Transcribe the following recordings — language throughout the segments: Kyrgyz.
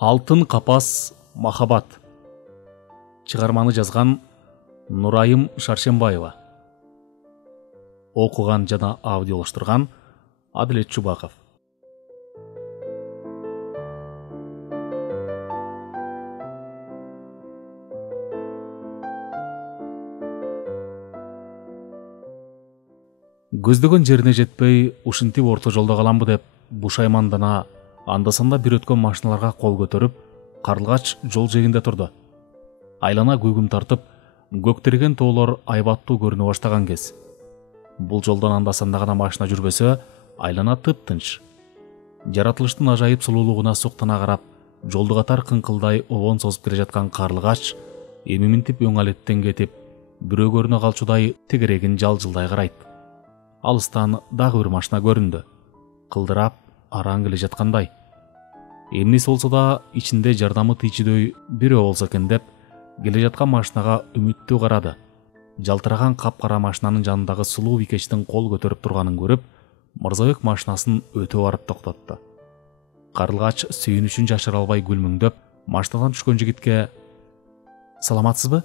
Алтын қапас махаббат. Чығарманы жазған Нұрайым Шаршенбаева. Оқыған жана аудиолаштырған Аділет Чубақов. Көздөгөн жерине жетпей, ушинтип орто жолдо каламбы деп бушаймандана, андасында бир өткөн машиналарга кол көтөрүп, карылгач жол жээгинде турду. Айлана көгүм тартып, көктөргөн тоолор айбаттуу көрүнө баштаган кез. Бул жолдон андасында гана машина жүрбөсө, айлана тып-тынч. Жаратылыштын ажайып сулуулугуна суктана карап, жолду катар кыңкылдай обон созуп келе жаткан карлыгач эми минтип өңалеттен кетип, бирөө көрүнө калчудай тегерегин жалжылдай карайт. Алыстан дагы бир машина көрүндү. Кылдырап, араң келе жаткандай. Эмнеси болсо да ичинде жардамы тийчүдөй бирөө болсо экен деп, келе жаткан машинага үмүттүү карады. Жалтыраган капкара машинанын жанындагы сулуу бикечтин кол көтөрүп турганын көрүп, Мырзабек машинасын өтө барып токтотту. Карылгач сүйүнүчүн жашыра албай күлмүңдөп, машинадан түшкөн жигитке "Саламатсызбы?"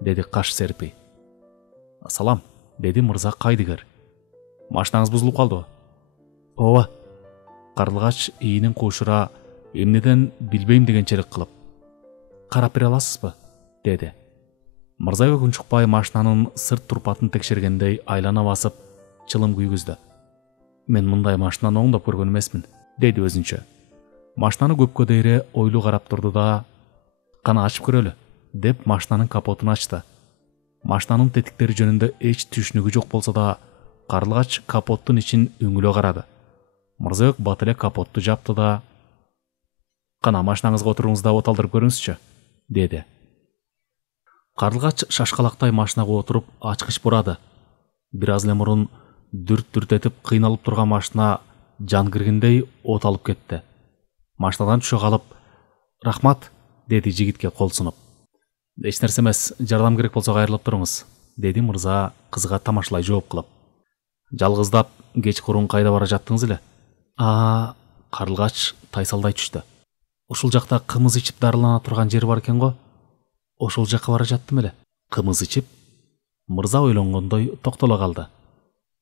деди каш серпи. "Салам", деди мырза кайдыгер. "Машинаңыз бузулуп калдыбы?" "Ооба." Карылгач ийинин куушура, эмнеден билбейм дегенчелик кылып, "Карап бере аласызбы?" деди. Мырзабек унчукпай машинанын сырт турпатын текшергендей айлана басып, чылым күйгүздү. "Мен мындай машинаны оңдоп көргөн эмесмин", деди өзүнчө. Машинаны көпкө дейре ойлуу карап турду да, "Кана ачып көрөлү", деп машинанын капотун ачты. Машинанын тетиктери жөнүндө эч түшүнүгү жок болсо да, Карылгач капоттун ичин үңүлө карады. Мырзабек бат эле капотту жапты да, "Кана машинаңызга отуруңуз да оталдырып көрүңүзчү", деди. Карылгач шашкалактай машинага отуруп ачкыч бурады. Бир аз эле мурун дүрт-дүрт этип кыйналып турган машина жан киргендей от алып кетти. Машинадан түшө калып, "Рахмат", деди жигитке кол сунуп. "Эч нерсе эмес, жардам керек болсо кайрылып туруңуз", деди мырза кызга тамашалай жооп кылып. "Жалгыздап кечкурун кайда бара жаттыңыз эле?" Карылгач тайсалдай түштү. "Ушул жакта кымыз ичип дарылана турган жер бар экен го. Ошол жакка бара жаттым эле." "Кымыз ичип?" Мырза ойлонгондой токтоло калды.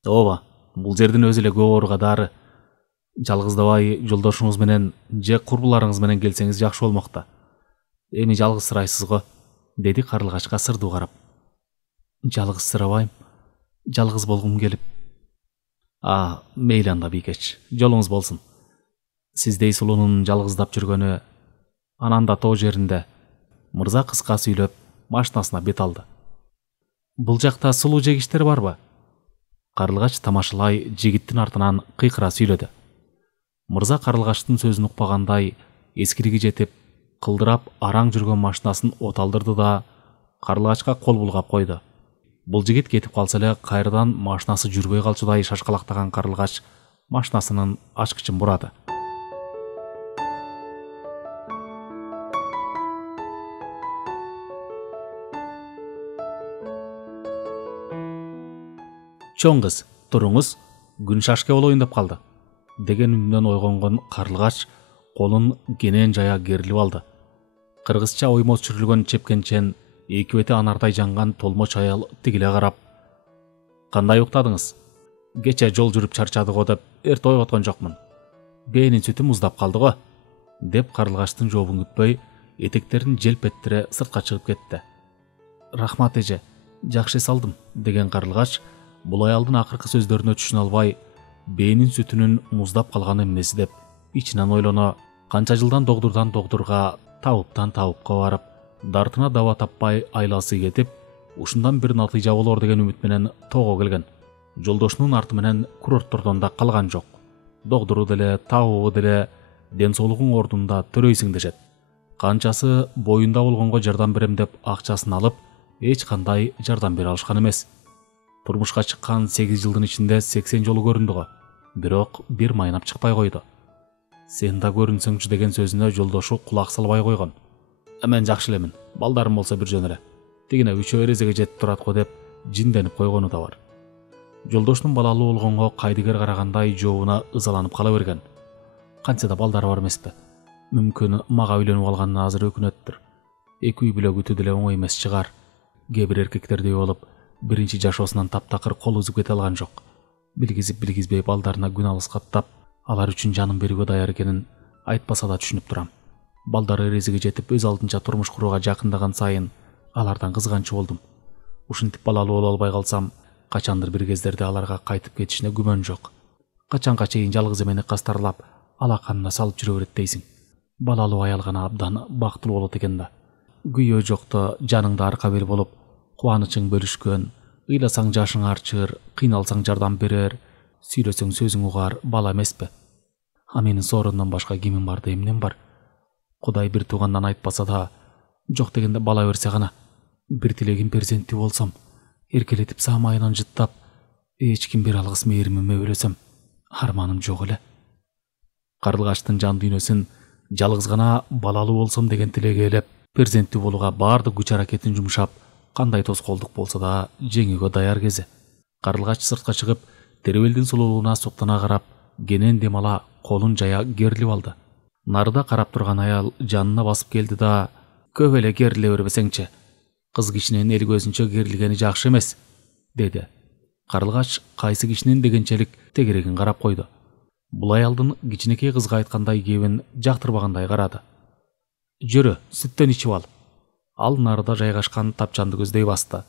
"Ооба, бул жердин өзү эле көп ооруга дары. Жалгыздабай жолдошуңуз менен же курбуларыңыз менен келсеңиз жакшы болмок да. Эми жалгызсырайсыз го", деди Карылгачка сырдуу карап. "Жалгызсырабайм. Жалгыз болгум келип." Мейли анда бийкеч, жолуңуз болсун. Сиздей сулуунун жалгыздап жүргөнү анан да тоо жеринде." Мырза кыска сүйлөп, машинасына бет алды. "Бул жакта сулуу жегиштер барбы?" Карылгач тамашалай жигиттин артынан кыйкыра сүйлөдү. Мырза Карылгачтын сөзүн укпагандай эскириги жетип, кылдырап араң жүргөн машинасын оталдырды да Карылгачка кол булгап койду. Бул жигит кетип калса эле кайрадан машинасы жүрбөй калчудай шашкалактаган Карылгач машинасынын ачкычын бурады. "Чоң кыз, туруңуз, күн шашке болоюн деп калды", деген үндөн ойгонгон Карылгач колун кенен жая керилип алды. Кыргызча оймоз чүрүлгөн чепкенчен, эки бети анардай жанган толмоч аял тигиле карап, "Кандай уктадыңыз? Кече жол жүрүп чарчады го деп эрте ойготкон жокмун. Бээнин сүтү муздап калды го", деп Карылгачтын жообун күтпөй, этектерин желп эттире сыртка чыгып кетти. "Рахмат эже, жакшы эс алдым", деген Карылгач бул аялдын акыркы сөздөрүнө түшүнө албай, бээнин сүтүнүн муздап калганы эмнеси деп ичинен ойлоно, канча жылдан догдурдан догдурга, табыптан табыпка барып, дартына даба таппай айласы кетип, ушундан бир натыйжа болор деген үмүт менен тоого келген. Жолдошунун арты менен курорттордон да калган жок. Догдуру деле, табыбы деле ден соолугуң ордунда төрөйсүң дешет. Канчасы боюнда болгонго жардам берем деп акчасын алып, эч кандай жардам бере алышкан эмес. Турмушка чыккан 8 жылдын ичинде 80 жолу көрүндү го. Бирок бир майнап чыкпай койду. "Сен да көрүнсөңчү" деген сөзүнө жолдошу кулак салбай койгон. "Мен жакшы элемин. Балдарым болсо бир жөн эле. Тигине үчөө эрезеге жетип турат го" деп жинденип койгону да бар. Жолдошунун балалуу болгонго кайдыгер карагандай жообуна ызаланып кала берген. "Кантсе да балдары бар эмеспи? мүмкүн мага үйлөнүп алганына азыр өкүнөттүр. Эки үй бүлө күтүү деле оңой эмес чыгар. Кээ бир эркектердей болуп, биринчи жашоосунан таптакыр кол үзүп кете алган жок. Билгизип билгизбей балдарына күн алыс каттап, алар үчүн жанын берүүгө даяр экенин айтпаса да түшүнүп турам. Балдары эрезиге жетип өз алдынча турмуш курууга жакындаган сайын алардан кызганчы болдум. Ушинтип балалуу боло албай калсам, качандыр бир кездерде аларга кайтып кетишине күмөн жок. Качанга чейин жалгыз эмени кастарлап, алаканына салып жүрө берет дейсиң. Балалуу аял гана абдан бактылуу болот экен да. Күйөө жокто жаныңда арка бел болуп, кубанычың бөлүшкөн, ыйласаң жашың арчыр, кыйналсаң жардам берер, сүйлөсөң сөзүң угар бала эмеспи? А менин соорондон башка кимим бар да эмнем бар? Кудай бир туугандан айтпаса да, жок дегенде бала берсе гана. Бир тилегим перзенттүү болсом, эркелетип саамайынан жыттап, эч ким бере алгыс мээримиме бөлөсөм, арманым жок эле. Карлыгачтын жан дүйнөсүн жалгыз гана балалуу болсом деген тилеги элеп, перзенттүү болууга баардык күч аракетин жумшап, кандай тоскоолдук болсо да жеңүүгө даяр кези. Карлыгач сыртка чыгып, теребелдин сулуулугуна суктана карап, кенен дем ала колун жая керилип алды. Нарыда карап турган аял жанына басып келди да: "Көп эле кериле бербесеңчи. Кыз кишинин эл көзүнчө керилгени жакшы эмес", деди. Карлыгач кайсы кишинин дегенчелик тегерегин карап койду. Бул аялдын кичинекей кызга айткандай кебин жактырбагандай карады. "Жүрү, сүттөн ичип ал." Ал нарыда жайгашкан тапчанды көздөй басты.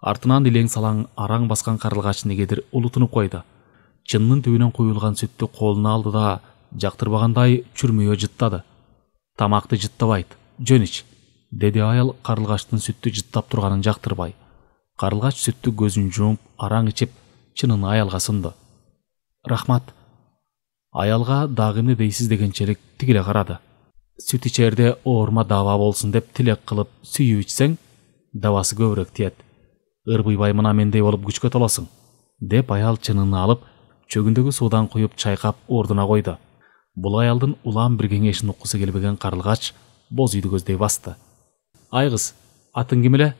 Артынан илең салаң араң баскан карлыгач негедир улутунуп койду. Чыннын түбүнөн куюлган сүттү колуна алды да жактырбагандай чүрмөйө жыттады. "Тамакты жыттабайт, жөн ич", деди аял карлыгачтын сүттү жыттап турганын жактырбай. Карлыгач сүттү көзүн жумуп араң ичип, чынын аялга сунду. "Рахмат." Аялга дагы эмне дейсиз дегенчелик тигиле карады. "Сүт ичерде оорума даба болсун деп тилек кылып сүйүп ичсең, дабасы көбүрөөк тиет. Ырбыйбай мына мендей болуп күчкө толосуң", деп аял чынын алып, чөгүндөгү суудан куюп чайкап ордуна койду. Бул аялдын улам бир кеңешин уккусу келбеген карлыгач боз үйдү көздөй басты. "Айгыз, атың ким эле?"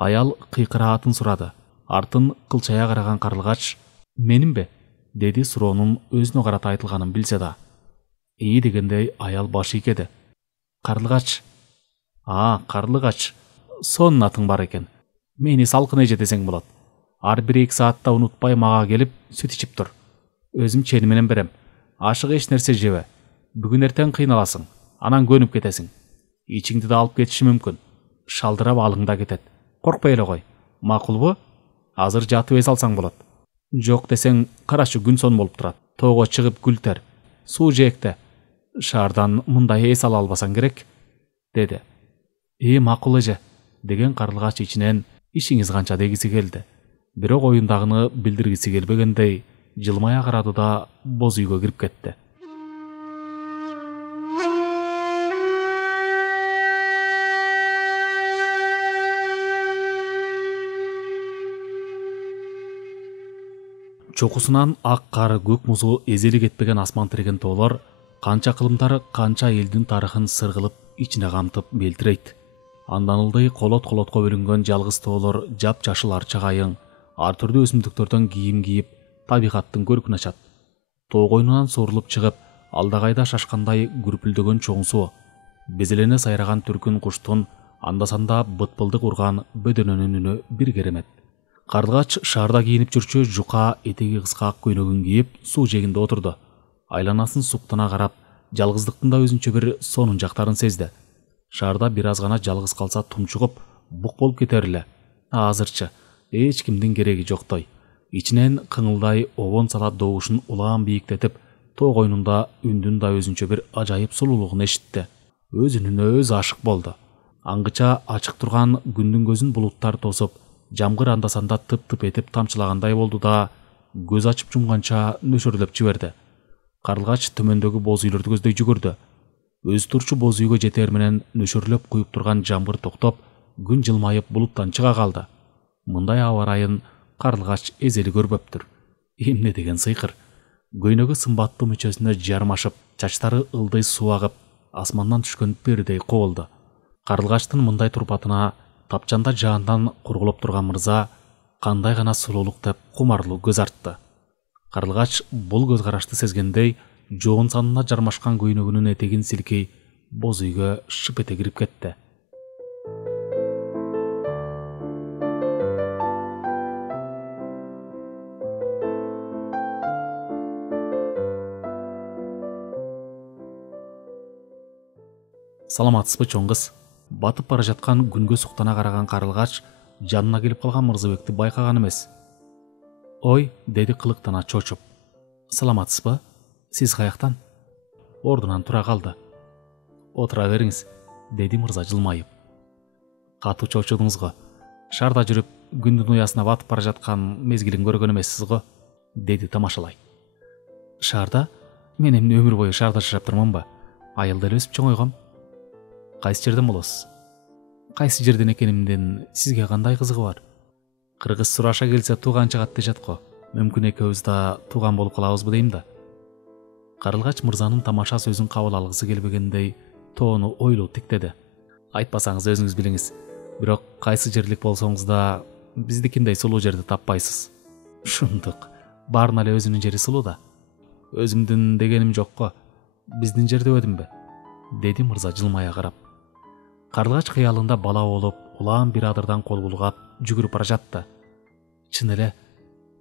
Аял кыйкыра атын сурады. Артын кылчая караган карлыгач: "Менимби?" деди, суроонун өзүнө карата айтылганын билсе да. "Ии" дегендей аял баш ийкеди. "Карлыгач." Карлыгач. Сонун атың бар экен. Мени салкын эже десең болот. Ар 1-2 саатта унутпай мага келип сүт ичип тур. Өзүм чени менен берем. Ашык эч нерсе жебе. Бүгүн эртең кыйналасың, анан көнүп кетесиң. Ичиңди да алып кетиши мүмкүн. Шалдырап алың да кетет. Коркпой эле кой. Макулбу? Азыр жатып эс алсаң болот. Жок десең, карачы күн сон болуп турат. Тоого чыгып күлтер. Суу жээкте. Шаардан мындай эс ала албасаң керек", деди. Макул эже", деген карлыгач ичинен ишиңиз канча дегиси келди. Бирок оюндагыны билдиргиси келбегендей жылмая карады да боз үйгө кирип кетти. Чокусунан ак кар, көк музу эзели кетпеген асман тиреген тоолор канча кылымдар, канча элдин тарыхын сыргылып ичине камтып белтирейт. Андан ылдый колот-колотко бөлүнгөн жалгыз тоолор жап-жашыл арча кайың, ар түрдүү өсүмдүктөрдөн кийим кийип, табигаттын көркүн ачат. Тоо койнунан суурулуп чыгып, алдагайда шашкандай күрпүлдөгөн чоң суу, безелене сайраган түркүн куштун анда-санда бытпылдык урган бөдөнөнүн үнү бир керемет. Карлыгач шаарда кийинип жүрчү жука этеги кыска ак көйнөгүн кийип суу жээгинде отурду. Айланасын суктана карап, жалгыздыктын да өзүнчө бир сонун жактарын сезди. Шаарда бир аз гана жалгыз калса тумчугуп, бук болуп кетер эле. Азырчы эч кимдин кереги жоктой. Ичинен кыңылдай обон сала добушун улаан бийиктетип, тоо койнунда үндүн да өзүнчө бир ажайып сулуулугун эшитти. Өзүнүнө өзү ашык болду. Аңгыча ачык турган күндүн көзүн булуттар тосуп, жамгыр анда-санда тып-тып этип тамчылагандай болду да, көз ачып жумганча нөшөрлөп жиберди. Карлыгач төмөндөгү боз үйлөрдү көздөй жүгүрдү. Өзү турчу боз үйгө жетер менен нөшөрлөп куюп турган жамгыр токтоп, күн жылмайып булуттан чыга калды. Мындай аба ырайын карлыгач эзели көрбөптүр. Эмне деген сыйкыр. Көйнөгү сымбаттуу мүчөсүнө жармашып, чачтары ылдый суу агып, асмандан түшкөн пердей кобулду. Карлыгачтын мындай турпатына тапчанда жаандан кургулуп турган мырза кандай гана сулуулук деп кумарлуу көз артты. Карлыгач бул көз карашты сезгендей, жоон санына жармашкан көйнөгүнүн этегин силкей боз үйгө шып ете кирип кетти. Саламатсызбы чоң кыз? Батып бара жаткан күнгө суктана караган Карылгач жанына келип калган Мырзабекти байкаган эмес. Ой, деди кылыктана чочуп. Саламатсызбы? Сиз каяктан? Ордунан тура калды. Отура бериңиз, деди Мырза жылмайып. Катуу чочудуңуз го. Шаарда жүрүп, күндүн уясына батып бара жаткан мезгилин көргөн эмессиз го, деди тамашалай. Шаарда? Мен эмне өмүр бою шаарда жашап турманбы? Айылда эле өсүп чоңойгом. Кайсы жерден болосуз? Кайсы жерден экенимден сизге кандай кызыгы бар? Кыргыз сураша келсе тууган чыгат дешет го. Мүмкүн экөөбүз да тууган болуп калабызбы дейм да. Карылгач Мырзанын тамаша сөзүн кабыл алгысы келбегендей тоону ойлуу тиктеди. Айтпасаңыз өзүңүз билиңиз. Бирок кайсы жерлик болсоңуз да биздикиндей сулуу жерди таппайсыз. Шундук. Баарына эле өзүнүн жери сулуу да. Өзүмдүн дегеним жок го. Биздин жер дебедимби? Деди Мырза жылмая карап. Карылгач кыялында бала болуп, улаан бир адырдан кол булгап жүгүрүп бара жатты. Чын эле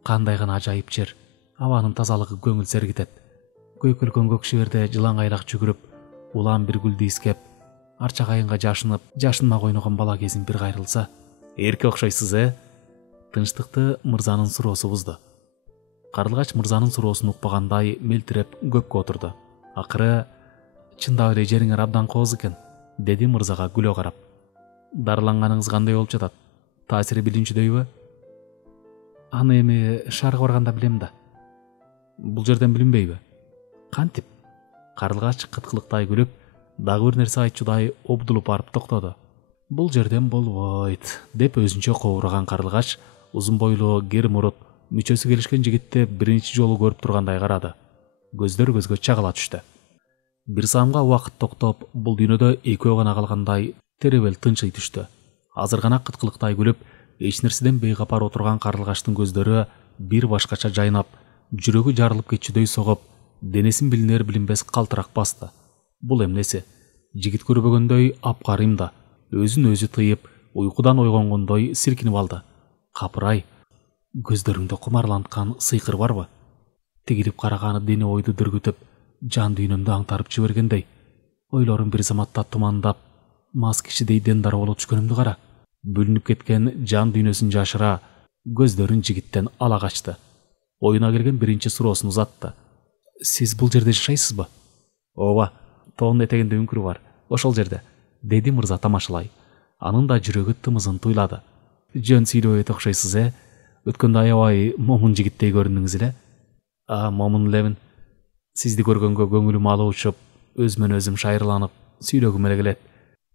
кандай гана ажайып жер. Абанын тазалыгы көңүл сергитет. Көйкөлгөн көк шиберде жылаңайлак жүгүрүп, улаан бир гүлдү искеп, арча кайынга жашынып, жашынмак ойногон бала кезин бир кайрылса, эрке окшойсуз, Тынчтыкты Мырзанын суроосу бузду. Карылгач Мырзанын суроосун укпагандай мелтиреп көпкө отурду. Акыры, чындап эле жериңер абдан кооз экен, деди Мырзага күлө карап. Дарыланганыңыз кандай болуп жатат? Таасири билинчүдөйбү? Аны эми шаарга барганда билем да. Бул жерден билинбейби? Кантип? Карылгач кыткылыктай күлүп, дагы бир нерсе айтчудай обдулуп барып токтоду. Бул жерден болбойт, деп өзүнчө кобурган Карылгач узун бойлуу, кер мурут, мүчөсү келишкен жигитти биринчи жолу көрүп тургандай карады. Көздөр көзгө чагыла түштү. Бир саамга убакыт токтоп, бул дүйнөдө экөө гана калгандай теребел тынчый түштү. Азыр гана кыткылыктай күлүп, эч нерседен бейкапар отурган Карылгачтын көздөрү бир башкача жайнап, жүрөгү жарылып кетчүдөй согуп, денесин билинер билинбес калтырак басты. Бул эмнеси? Жигит көрбөгөндөй апкарым да, өзүн өзү тыйып, уйкудан ойгонгондой силкинип алды. Капырай, көздөрүңдө кумарланткан сыйкыр барбы? Тигилип караганы дене ойду дүргүтүп, жан дүйнөмдү аңтарып жибергендей. Ойлорум бир заматта тумандап, мас кишидей дендар болуп түшкөнүмдү кара. Бөлүнүп кеткен жан дүйнөсүн жашыра, көздөрүн жигиттен ала качты. Оюна келген биринчи суроосун узатты. Сиз бул жерде жашайсызбы? Ооба, тоонун этегинде үңкүр бар. Ошол жерде, деди Мырза тамашалай. Анын да жүрөгү тымызын туйлады. Жөн сүйлөбөйт окшойсуз, Өткөндө аябай момун жигиттей көрүндүңүз эле. Момун элемин. Сизди көргөнгө көңүлүм алып учуп, өзүмөн өзүм шайырланып, сүйлөгүм эле келет.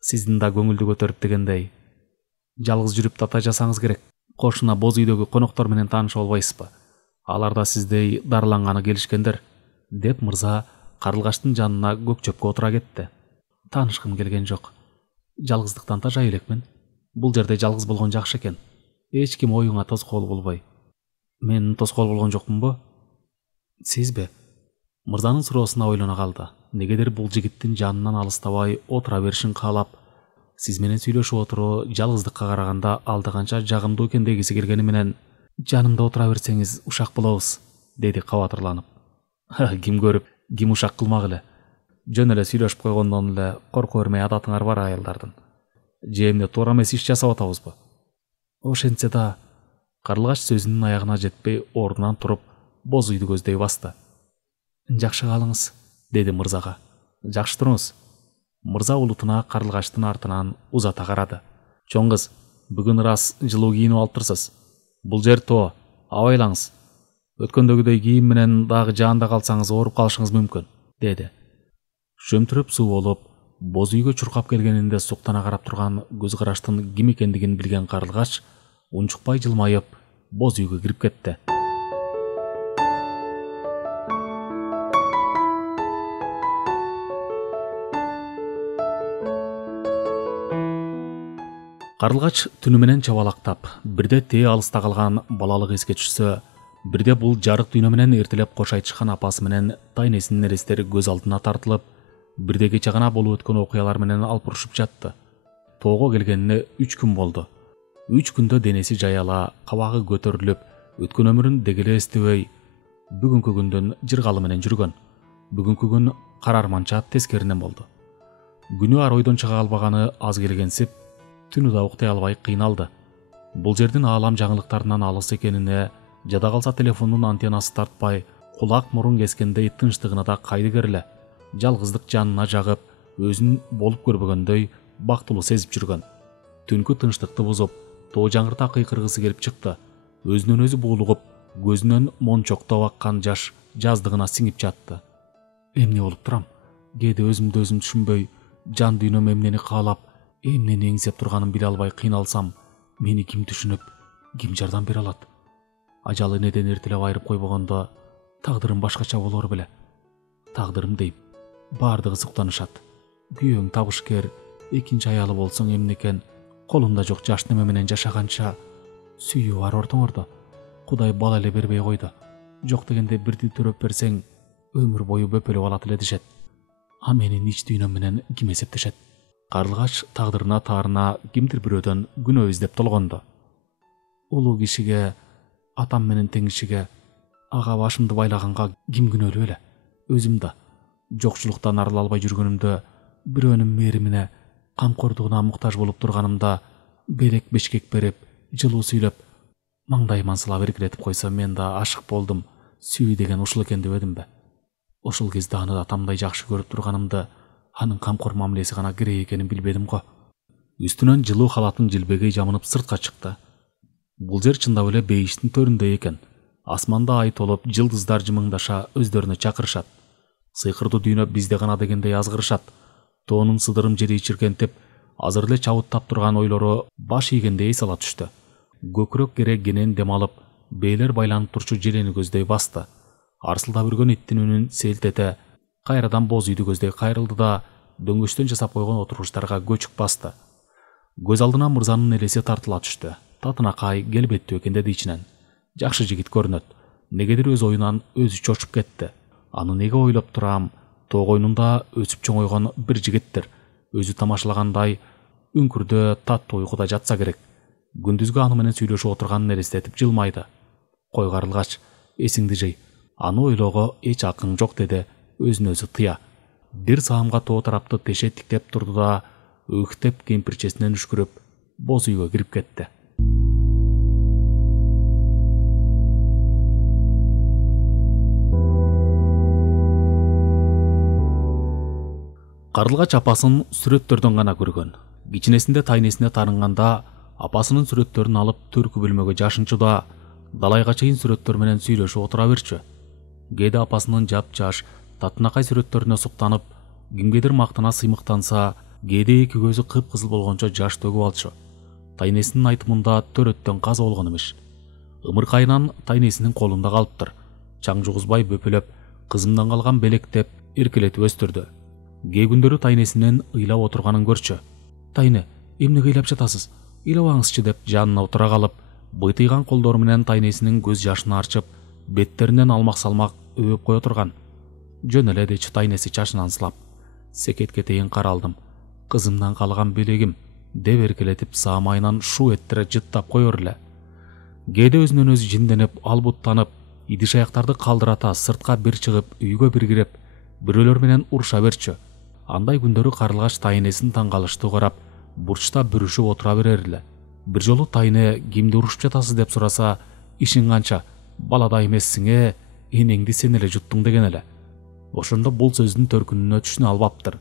Сиздин да көңүлдү көтөрүп дегендей. Жалгыз жүрүп тата жасаңыз керек. Кошуна боз үйдөгү коноктор менен таанышып албайсызбы? Алар да сиздей дарыланганы келишкендер, деп Мырза Карылгачтын жанына көкчөпкө отура кетти. Таанышкым келген жок. Жалгыздыктан тажай элекмин. Бул жерде жалгыз болгон жакшы экен. Эч ким оюңа тоскоол болбой. Мен тоскоол болгон жокмунбу? Сизби? Мырзанын суроосуна ойлоно калды. Негедир бул жигиттин жанынан алыстабай отура беришин каалап, сиз менен сүйлөшүп отуруу жалгыздыкка караганда алды канча жагымдуу экен дегиси келгени менен, жанымда отура берсеңиз ушак болобуз, деди кабатырланып. Ким көрүп, ким ушак кылмак эле. Жөн эле сүйлөшүп койгондон эле корко бермей адатыңар бар аялдардын. Же эмне туура эмес иш жасап атабызбы? Ошентсе да, Карылгач сөзүнүн аягына жетпей ордунан туруп, боз үйдү көздөй басты. Жакшы калыңыз, деди Мырзага. Жакшы туруңуз. Мырза улутуна Карылгачтын артынан узата карады. Чоң кыз, бүгүн ырас жылуу кийинип алыптырсыз. Бул жер тоо, абайлаңыз. Өткөндөгүдөй кийим менен дагы жаанда калсаңыз ооруп калышыңыз мүмкүн, деди. Шөмтүрөп суу болуп, боз үйгө чуркап келгенинде суктана карап турган көз караштын ким экендигин билген Карылгач унчукпай жылмайып, боз үйгө кирип кетти. Карылгач түнү менен чабалактап, бирде тээ алыста калган балалык эске түшсө, Бирде бул жарык дүйнө менен эртелеп кош айтышкан апасы менен тайнесинин элестери көз алдына тартылып, бирде кече гана болуп өткөн окуялар менен алпурушуп жатты. Тоого келгенине 3 күн болду. 3 күндө денеси жаяла, кабагы көтөрүлүп, өткөн өмүрүн дегеле эстебей, бүгүнкү күндөн жыргалы менен жүргөн. Бүгүнкү күн карарманча тескеринен болду. Күнү ар ойдон чыга албаганы аз келгенсип, түнү да уктай албай кыйналды. Бул жердин аалам жаңылыктарынан алыс экенине, жада калса телефондун антеннасы тартпай, кулак мурун кескендей тынчтыгына да кайдыгер эле. Жалгыздык жанына жагып, өзүн болуп көрбөгөндөй бактылуу сезип жүргөн. Түнкү тынчтыкты бузуп, тоо жаңырта кыйкыргысы келип чыкты. Өзүнөн өзү буулугуп, көзүнөн мончоктоп аккан жаш жаздыгына сиңип жатты. Эмне болуп турам? Кээде өзүмдү өзүм түшүнбөй, жан дүйнөм эмнени каалап, эмнени эңсеп турганын биле албай кыйналсам, мени ким түшүнүп, ким жардам бере алат? Ажал энеден эртелеп айырып койбогондо, тагдырым башкача болор беле. Тагдырым дейп, бардыгы суктанышат. Күйөөң табышкер, экинчи аялы болсоң эмнекен, колунда жок жаш неме менен жашаганча, сүйүү бар ортоңордо. Кудай бала эле бербей койду. Жок дегенде бирди төрөп берсең, өмүр бою бөпөлөп алат эле дешет. А менин ич дүйнөм менен ким эсептешет? Карлыгач тагдырына таарына кимдир бирөөдөн күнөө издеп толгондо. Улуу кишиге, атам менен тең кишиге, ага башымды байлаганга ким күнөөлүү эле? Өзүм да. Жокчулуктан арыла албай жүргөнүмдө, бирөөнүн мээримине, камкордугуна муктаж болуп турганымда, белек бешкек берип, жылуу сүйлөп, маңдайыман сылап эркелетип койсо, мен да ашык болдум, сүйүү деген ушул экен дебедимби? Ошол кезде аны атамдай жакшы көрүп турганымды, анын камкор мамилеси гана керек экенин билбедим го. Үстүнөн жылуу халатын жилбегей жамынып сыртка чыкты. Бул жер чындап эле бейиштин төрүндөй экен. Асманда ай толуп, жылдыздар жымыңдаша өздөрүнө чакырышат. Сыйкырдуу дүйнө бизде гана дегендей азгырышат. Тоонун сыдырым жери чиркентип, азыр эле чабыттап турган ойлору баш ийгендей эс ала түштү. Көкүрөк керек кенен дем алып, бээлер байланып турчу желени көздөй басты. Арсылдап үргөн иттин үнүн селтете, кайрадан боз үйдү көздөй кайрылды да, дөңгөчтөн жасап койгон отуруштарга көчүк басты. Көз алдына мырзанын элеси тартыла түштү. Татынакай келбеттүү экен деди ичинен. Жакшы жигит көрүнөт. Негедир өз оюнан өзү чочуп кетти. Аны неге ойлоп турам? Тоо койнунда өсүп чоңойгон бир жигиттир. Өзү тамашалагандай үңкүрдө таттуу уйкуда жатса керек. Күндүзгү аны менен сүйлөшүп отурганын элестетип жылмайды. Кой Карлыгач, эсиңди жый. Аны ойлоого эч акың жок деди өзүн өзү тыя. Бир саамга тоо тарапты теше тиктеп турду да, ыктеп кемпирчесинен үшкүрүп, боз үйгө кирип кетти. Карлыгач апасын сүрөттөрдөн гана көргөн. Кичинесинде тайнесине таарынганда, апасынын сүрөттөрүн алып төркү бөлмөгө жашынчу да, далайга чейин сүрөттөр менен сүйлөшүп отура берчү. Кээде апасынын жап-жаш, татынакай сүрөттөрүнө суктанып, кимгедир мактана сыймыктанса, кээде эки көзү кыпкызыл болгончо жаш төгүп алчу. Тайнесинин айтымында төрөттөн каза болгон имиш. Ымыркайынан тайнесинин колунда калыптыр. Чаң жугузбай бөпөлөп, кызымдан калган белектеп, эркелетип өстүрдү. Кээ күндөрү тайнесинин ыйлап отурганын көрчү. Тайне, эмнеге ыйлап жатасыз? Ыйлабаңызчы деп жанына отура калып, быйтыйган колдору менен тайнесинин көз жашын арчып, беттеринен алмак-салмак өбөп кое турган. Жөн эле дечи тайнеси чачынан сылап. Секетке тейин каралдым. Кызымдан калган белегим деп эркелетип саамайынан шу эттире жыттап коер эле. Кээде өзүнөн өзү жинденип, албуттанып, идиш аяктарды калдырата сыртка бир чыгып, үйгө бир кирип, бирөөлөр менен уруша берчү. Андай күндөрү Карлыгач тайнесин таң калыштуу карап, бурчта бүрүшүп отура берер эле. Бир жолу тайне кимди урушуп жатасыз деп сураса, ишиң канча, балада эмессиң, энеңди сен эле жуттуң деген эле. Ошондо бул сөздүн төркүнүнө түшүнө албаптыр.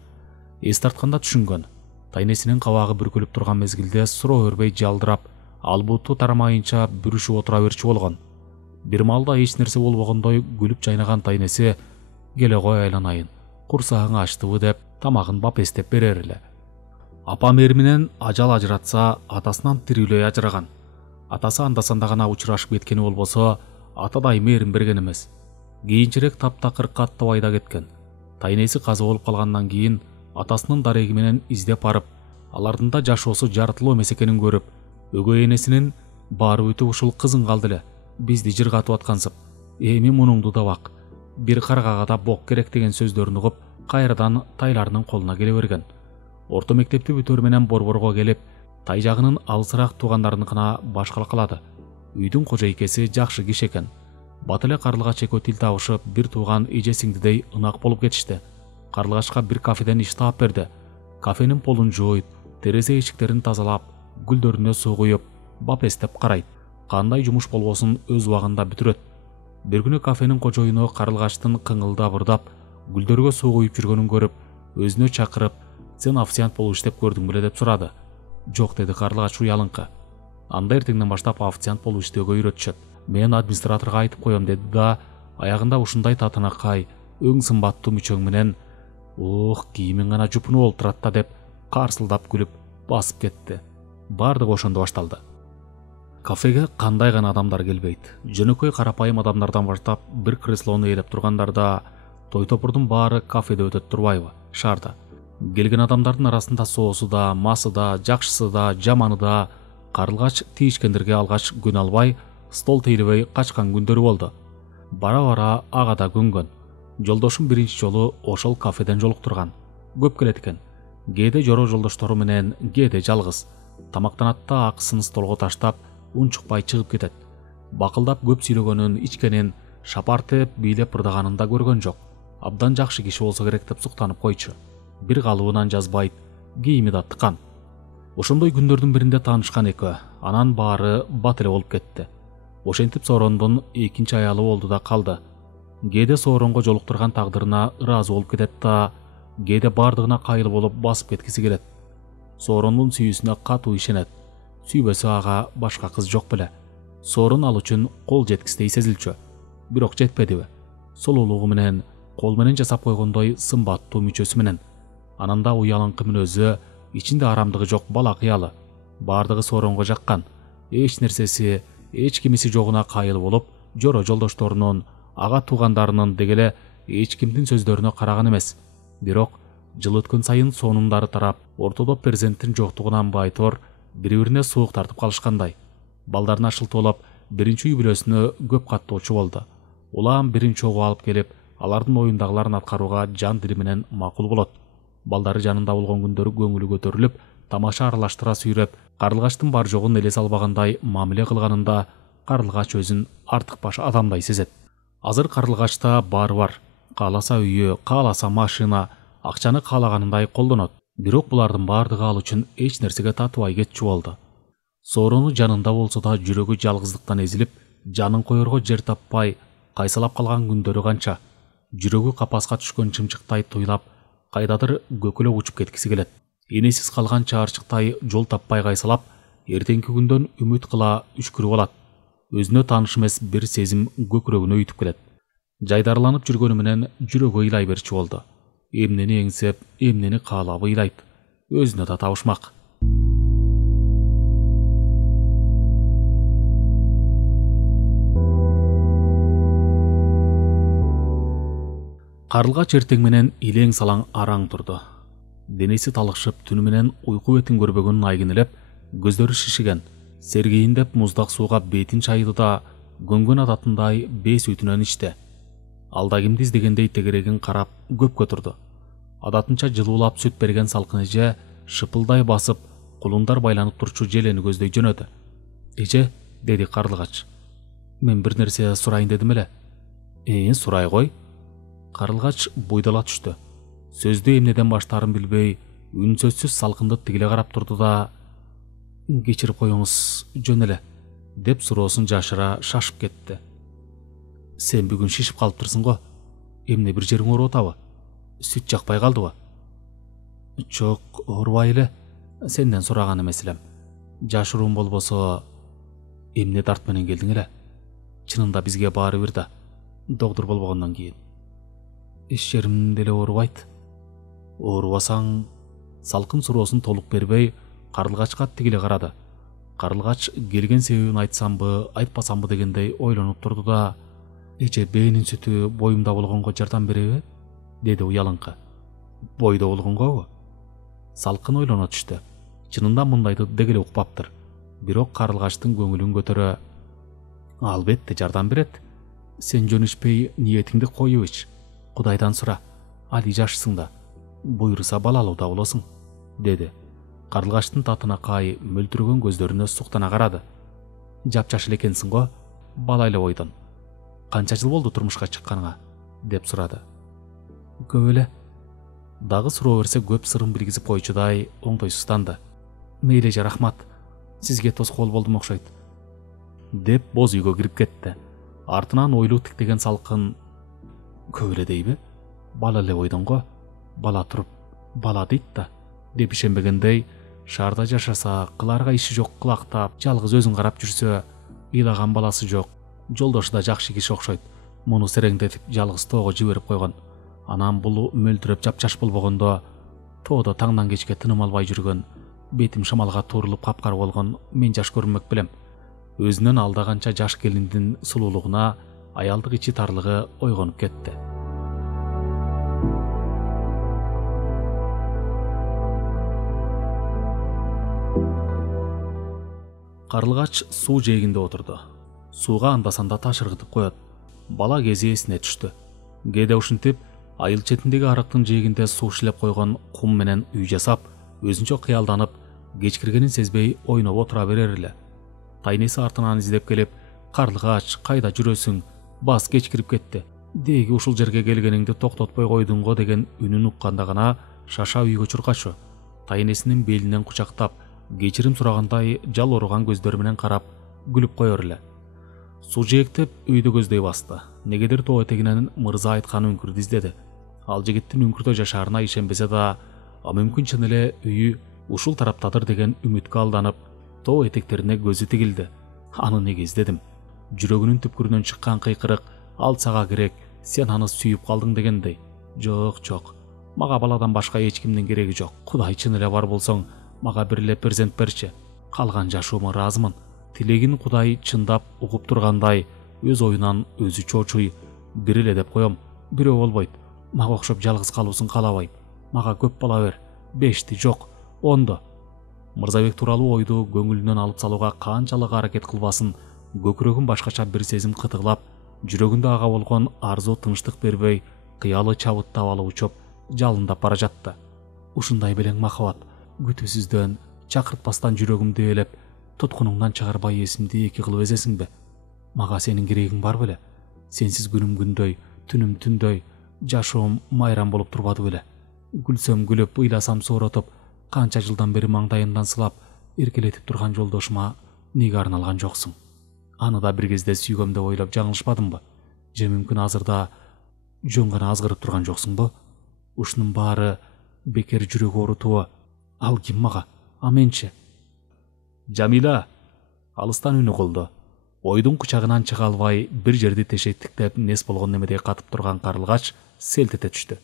Эс тартканда түшүнгөн. Тайнесинин кабагы бүркүлүп турган мезгилде суроо өрбөй жалдырап, албуту тарамайынча бүрүшүп отура берчү болгон. Бир маалда эч нерсе болбогондой күлүп жайнаган тайнеси, келе кой айланайын, курсагың ачтыбы деп тамагын бапестеп берер эле. Апа мери менен ажал ажыратса, атасынан тирүүлөй ажыраган. Атасы андасанда гана учурашып кеткени болбосо, атадай мээрин берген эмес. Кийинчерээк таптакыр каттап айда кеткен. Тайнеси каза болуп калгандан кийин атасынын дареги менен издеп барып, алардын да жашоосу жартылуу эмес экенин көрүп, өгөй энесинин баары бүтүп ушул кызың калды эле. бизди жыргатып аткансып, эми мунуңду да бак. Бир каргага да бок керек деген сөздөрүн угуп, кайрадан тайларынын колуна келе берген. Орто мектепти бүтөр менен Борборго келип, тай жагынын алысыраак туугандарыныкына баш калкалады. Үйдүн кожойкеси жакшы киши экен. Бат эле Карлыгач экөө тил табышып, бир тууган эже сиңдидей ынак болуп кетишти. Карлыгачка бир кафеден иш таап берди. Кафенин полун жууйт, терезе эшиктерин тазалап, гүлдөрүнө суу куюп, бапестеп карайт. Кандай жумуш болбосун өз убагында бүтүрөт. Бир күнү кафенин кожоюну Карлыгачтын кыңылдап ырдап, гүлдөргө суу куюп жүргөнүн көрүп, өзүнө чакырып, "Сен официант болуп иштеп көрдүң беле?" деп сурады. "Жок" деди Карлыгач уялыңкы. "Анда эртеңден баштап официант болуп иштөөгө үйрөтүшөт. Мен администраторго айтып коем" деди да, аягында ушундай татынакай, өң сымбаттуу мүчөң менен "Ох, кийимиң гана жупуну болуп турат да" деп карсылдап күлүп басып кетти. Бардыгы ошондо башталды. Кафеге кандай гана адамдар келбейт. Жөнөкөй карапайым адамдардан баштап бир креслону ээлеп тургандарда, той топурдун баары кафеде өтөт турбайбы, шаарда. Келген адамдардын арасында соосу да, масы да, жакшысы да, жаманы да Карлыгач тийишкендерге алгач күнө албай, стол тейлебей качкан күндөрү болду. Бара-бара ага да көнгөн. Жолдошум биринчи жолу ошол кафеден жолуктурган. Көп келет экен. Кээде жоро жолдоштору менен, кээде жалгыз. Тамактанат да акысын столго таштап, унчукпай чыгып кетет. Бакылдап көп сүйлөгөнүн, ичкенин, шапартып, бийлеп ырдаганын да көргөн жок. Абдан жакшы киши болсо керек деп суктанып койчу. Бир калыбынан жазбайт, кийими да тыкан. Ошондой күндөрдүн биринде таанышкан экөө. Анан баары бат эле болуп кетти. Ошентип Соорондун экинчи аялы болду да калды. Кээде Сооронго жолуктурган тагдырына ыраазы болуп кетет да, кээде бардыгына кайыл болуп басып кеткиси келет. Соорондун сүйүүсүнө катуу ишенет. Сүйбөсө ага башка кыз жок беле. Соорон ал үчүн кол жеткистей сезилчү. Бирок жетпедиби? Солулугу менен, кол менен жасап койгондой сымбаттуу мүчөсү менен. Анан да уялыңкы мүнөзү, ичинде арамдыгы жок бала кыялы. Бардыгы Сооронго жаккан. Эч нерсеси, эч кимиси жогуна кайыл болуп, жоро жолдошторунун, ага туугандарынын дегеле эч кимдин сөздөрүнө караган эмес. Бирок жыл өткөн сайын сонундары тарап, ортодо перзенттин жоктугунан байтор бири-бирине суук тартып калышкандай. Балдарына шылтоолоп, биринчи үй бүлөсүнө көп каттоочу болду. Улам биринчи огу алып келип, алардын оюндагыларын аткарууга жан дили менен макул болот. Балдары жанында болгон күндөрү көңүлү көтөрүлүп, тамаша аралаштыра сүйрөп, Карлыгачтын бар жогун элес албагандай мамиле кылганында Карлыгач өзүн артык баш адамдай сезет. Азыр Карлыгачта баары бар. Кааласа үйү, кааласа машина, акчаны каалаганындай колдонот. Бирок булардын бардыгы ал үчүн эч нерсеге татыбай кетчү болду. Соорону жанында болсо да жүрөгү жалгыздыктан эзилип, жанын коерго жер таппай, кайсалап калган күндөрү канча. Жүрөгү капаска түшкөн чымчыктай туйлап, кайдадыр көкөлөп учуп кеткиси келет. Энесиз калган чаарчыктай жол таппай кайсалап, эртеңки күндөн үмүт кыла үшкүрүп алат. Өзүнө тааныш эмес бир сезим көкүрөгүнө үйтүп келет. Жайдарланып жүргөнү менен жүрөгү ыйлай берчү болду. Эмнени эңсеп, эмнени каалап ыйлайт. Өзүнө да табышмак. Карлыгач эртең менен илең салаң араң турду. Денеси талыкшып, түнү менен уйку бетин көрбөгөнүн айгинелеп, көздөрү шишиген. Сергейин деп муздак сууга бетин чайды да, көнгөн адатындай бес үтүнөн ичти. Алда кимди издегендей тегерегин карап көпкө турду. Адатынча жылуулап сүт берген салкын эже шыпылдай басып, кулундар байланып турчу желени көздөй жөнөдү. "Эже", деди Карлыгач. "Мен бир нерсе сурайын дедим эле." Сурай кой." Карлыгач буйдала түштү. Сөздү эмнеден баштаарын билбей, үнсөзсүз салкынды тигиле карап турду да, "Кечирип коюңуз, жөн эле", деп суроосун жашыра шашып кетти. "Сен бүгүн шишип калыптырсың го. Эмне бир жериң ооруп атабы? Сүт жакпай калдыбы?" "Жок, оорубай эле. Сенден сураган эмес элем. Жашыруун болбосо, эмне дарт менен келдиң эле? Чынында бизге баары бир да, догдур болбогондон кийин." "Эч жерим деле оорубайт." "Оорубасаң..." Салкын суроосун толук бербей, Карлыгачка тигиле карады. Карлыгач келген себебин айтсамбы, айтпасамбы дегендей ойлонуп турду да, "Эже, бээнин сүтү боюмда болгонго жардам береби?" деди уялыңкы. "Бойдо болгонгобу?" Салкын ойлоно түштү. Чынында мындайды дегеле укпаптыр. Бирок Карлыгачтын көңүлүн көтөрө, Албетте жардам берет. Сен жөнүшпөй ниетиңди коюп ич. Кудайдан сура. Али жашсың да. Буйруса балалуу да болосуң, деди. Карлыгачтын татына кай мөлтүрөгөн көздөрүнө суктана карады. Жапжаш эле экенсиң го, бала эле бойдон. Канча жыл болду турмушка чыкканыңа? Деп сурады. Көп эле. Дагы суроо берсе көп сырын билгизип койчудай оңдойсузданды. Мейли же, рахмат. Сизге тоскоол болдум окшойт. Деп боз үйгө кирип кетти. Артынан ойлуу тиктеген салкын. Көп эле дейби? Бала эле бойдон го. Бала туруп, бала дейт да, деп ишенбегендей, шаарда жашаса, кыларга иши жок кылактап, жалгыз өзүн карап жүрсө, ыйлаган баласы жок, жолдошу да жакшы киши окшойт. Муну сереңдетип жалгыз тоого жиберип койгон. Анан бул мөлтүрөп жапжаш болбогондо, тоодо таңдан кечке тыным албай жүргөн, бетим шамалга турулуп капкара болгон мен жаш көрүнмөк белем. Өзүнөн алдаганча жаш келиндин сулуулугуна аялдык ичи тарлыгы ойгонуп кетти. Карлыгач суу жээгинде отурду. Сууга анда-санда таш ыргытып коет. Бала кези эсине түштү. Кээде ушинтип айыл четиндеги арыктын жээгинде суу шилеп койгон кум менен үй жасап, өзүнчө кыялданып, кечкиргенин сезбей ойноп отура берер эле. Тайнеси артынан издеп келип, "Карлыгач, кайда жүрөсүң? Бас кечкирип кетти. Деги ушул жерге келгениңди токтотпой койдуң го" деген үнүн укканда гана шаша үйгө чуркачу. Тайнесинин белинен кучактап, кечирим сурагандай жалоруган көздөр менен карап, күлүп коер эле. Суу жээктеп үйдү көздөй басты. Негедир тоо этегинен мырза айткан үңкүрдү издеди. Ал жигиттин үңкүрдө жашаарына ишенбесе да, мүмкүн чын эле үйү ушул тараптадыр деген үмүткө алданып, тоо этектерине көзү тигилди. Аны неге издедим? Жүрөгүнүн түпкүрүнөн чыккан кыйкырык, "Ал сага керек, сен аны сүйүп калдың" дегендей. Жок. Мага баладан башка эч кимдин кереги жок. Кудай чын эле бар болсоң, мага бир эле перзент берчи. Калган жашоомо ыраазымын. Тилегин Кудай чындап угуп тургандай, өз оюнан өзү чоочуй, бир эле деп коем. Бирөө болбойт. Мага окшоп жалгыз калуусун каалабайм. Мага көп бала бер. 5ти жок, 10до. Мырзабек тууралуу ойду көңүлүнөн алып салууга канчалык аракет кылбасын, көкүрөгүн башкача бир сезим кытыглап, жүрөгүндө ага болгон арзуу тынчтык бербей, кыялы чабыттап алып учуп, жалындап бара жатты. Ушундай белең махабат, күтүүсүздөн, чакыртпастан жүрөгүмдү ээлеп, туткунуңдан чыгарбай эсимди эки кылып эзесиңби? Мага сенин керегиң бар беле? Сенсиз күнүм күндөй, түнүм түндөй, жашоом майрам болуп турбады беле? Күлсөм күлүп, ыйласам сооротуп, канча жылдан бери маңдайымдан сылап, эркелетип турган жолдошума неге арналган жоксуң? Аны да бир кезде сүйгөм деп ойлоп жаңылышпадымбы? Же мүмкүн азырда жөн гана азгырып турган жоксуңбу? Ушунун баары бекер жүрөк оорутубу? Ал ким мага? А менчи? Жамила! Алыстан үнү кылды. Ойдун кучагынан чыга албай, бир жерди тешеттиктеп нес болгон немедей катып турган Карлыгач селт эте түштү.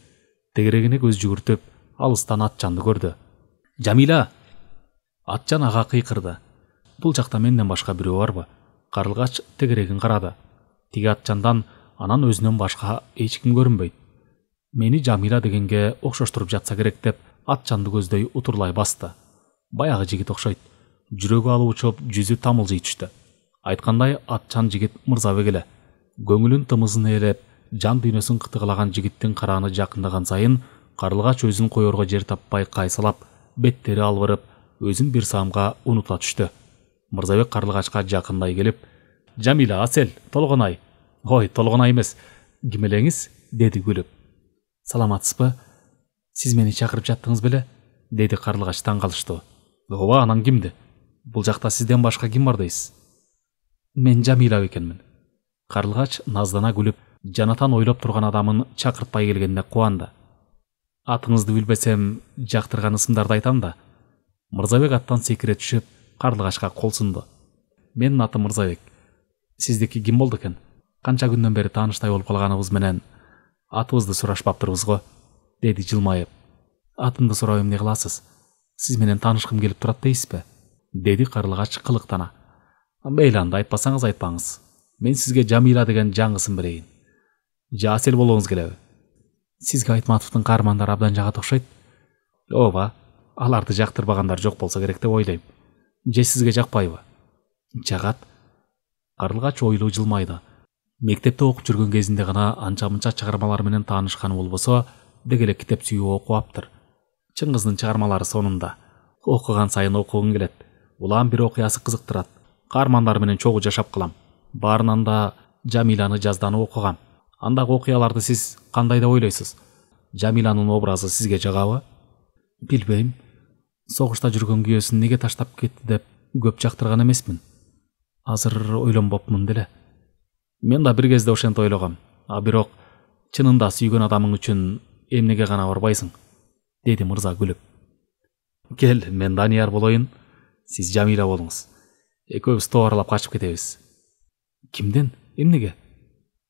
Тегерегине көз жүгүртүп, алыстан Атчанды көрдү. Жамила! Атчан ага кыйкырды. Бул жакта менден башка бирөө барбы? Карлыгач тегерегин карады. Тиги Атчандан анан өзүнөн башка эч ким көрүнбөйт. Мени Жамила дегенге окшоштуруп жатса керек деп Атчанды көздөй утурлай басты. Баягы жигит окшойт. Жүрөгү алып учуп, жүзү тамылжый түштү. Айткандай, Атчан жигит Мырзабек эле. Көңүлүн тымызын ээлеп, жан дүйнөсүн кытыгылаган жигиттин карааны жакындаган сайын, Карлыгач өзүн коерго жер таппай кайсалап, беттери албырып, өзүн бир саамга унута түштү. Мырзабек Карлыгачка жакындай келип, "Жамила, Асел, Толгонай." "Ой, Толгонай эмес. Ким элеңиз?" деди күлүп. "Саламатсызбы? Сиз мени чакырып жаттыңыз беле?" деди Карлыгач таң калыштуу. "Ооба, анан кимди? Бул жакта сизден башка ким бар дейсиз?" "Мен Жамила экенмин." Карлыгач наздана күлүп, жанатан ойлоп турган адамын чакыртпай келгенине кубанды. "Атыңызды билбесем, жактырган ысымдарды айтам да." Мырзабек аттан секире түшүп, Карлыгачка кол сунду. "Менин атым Мырзабек. Сиздики ким болду экен? Канча күндөн бери тааныштай болуп калганыбыз менен атыбызды сурашпаптырбыз го?" деди жылмайып. "Атымды сурап эмне кыласыз? Сиз менен таанышкым келип турат дейсизби?" деди Карлыгач кылыктана. "Мейли, анда айтпасаңыз айтпаңыз. Мен сизге Жамила деген жаңысын берейин. Же Асел болуңуз келеби? Сизге Айтматовдун каармандары абдан жагат окшойт." "Ооба, аларды жактырбагандар жок болсо керек деп ойлойм. Же сизге жакпайбы?" "Жагат. Карлыгач ойлуу жылмайды. Мектепте окуп жүргөн кезинде гана анча мынча чыгармалар менен таанышканы болбосо, деги эле китеп сүйүп окуаптыр. Чыңгыздын чыгармалары сонунда. Окуган сайын окугум келет. Улам бир окуясы кызыктырат. Каармандар менен чогуу жашап калам. Баарынан да Жамиланы жазданы окугам. Андагы окуяларды сиз кандай деп ойлойсуз? Жамиланын образы сизге жагабы? Билбейм. Согушта жүргөн күйөөсүн неге таштап кетти деп көп жактырган эмесмин. Азыр ойлонбопмун деле. Мен да бир кезде ошентип ойлогом. А бирок чынында сүйгөн адамың үчүн эмнеге гана барбайсың? Деди мырза күлүп. Кел, мен Данияр болоюн, сиз Жамила болуңуз. Экөөбүз тоо аралап качып кетебиз. Кимден? Эмнеге?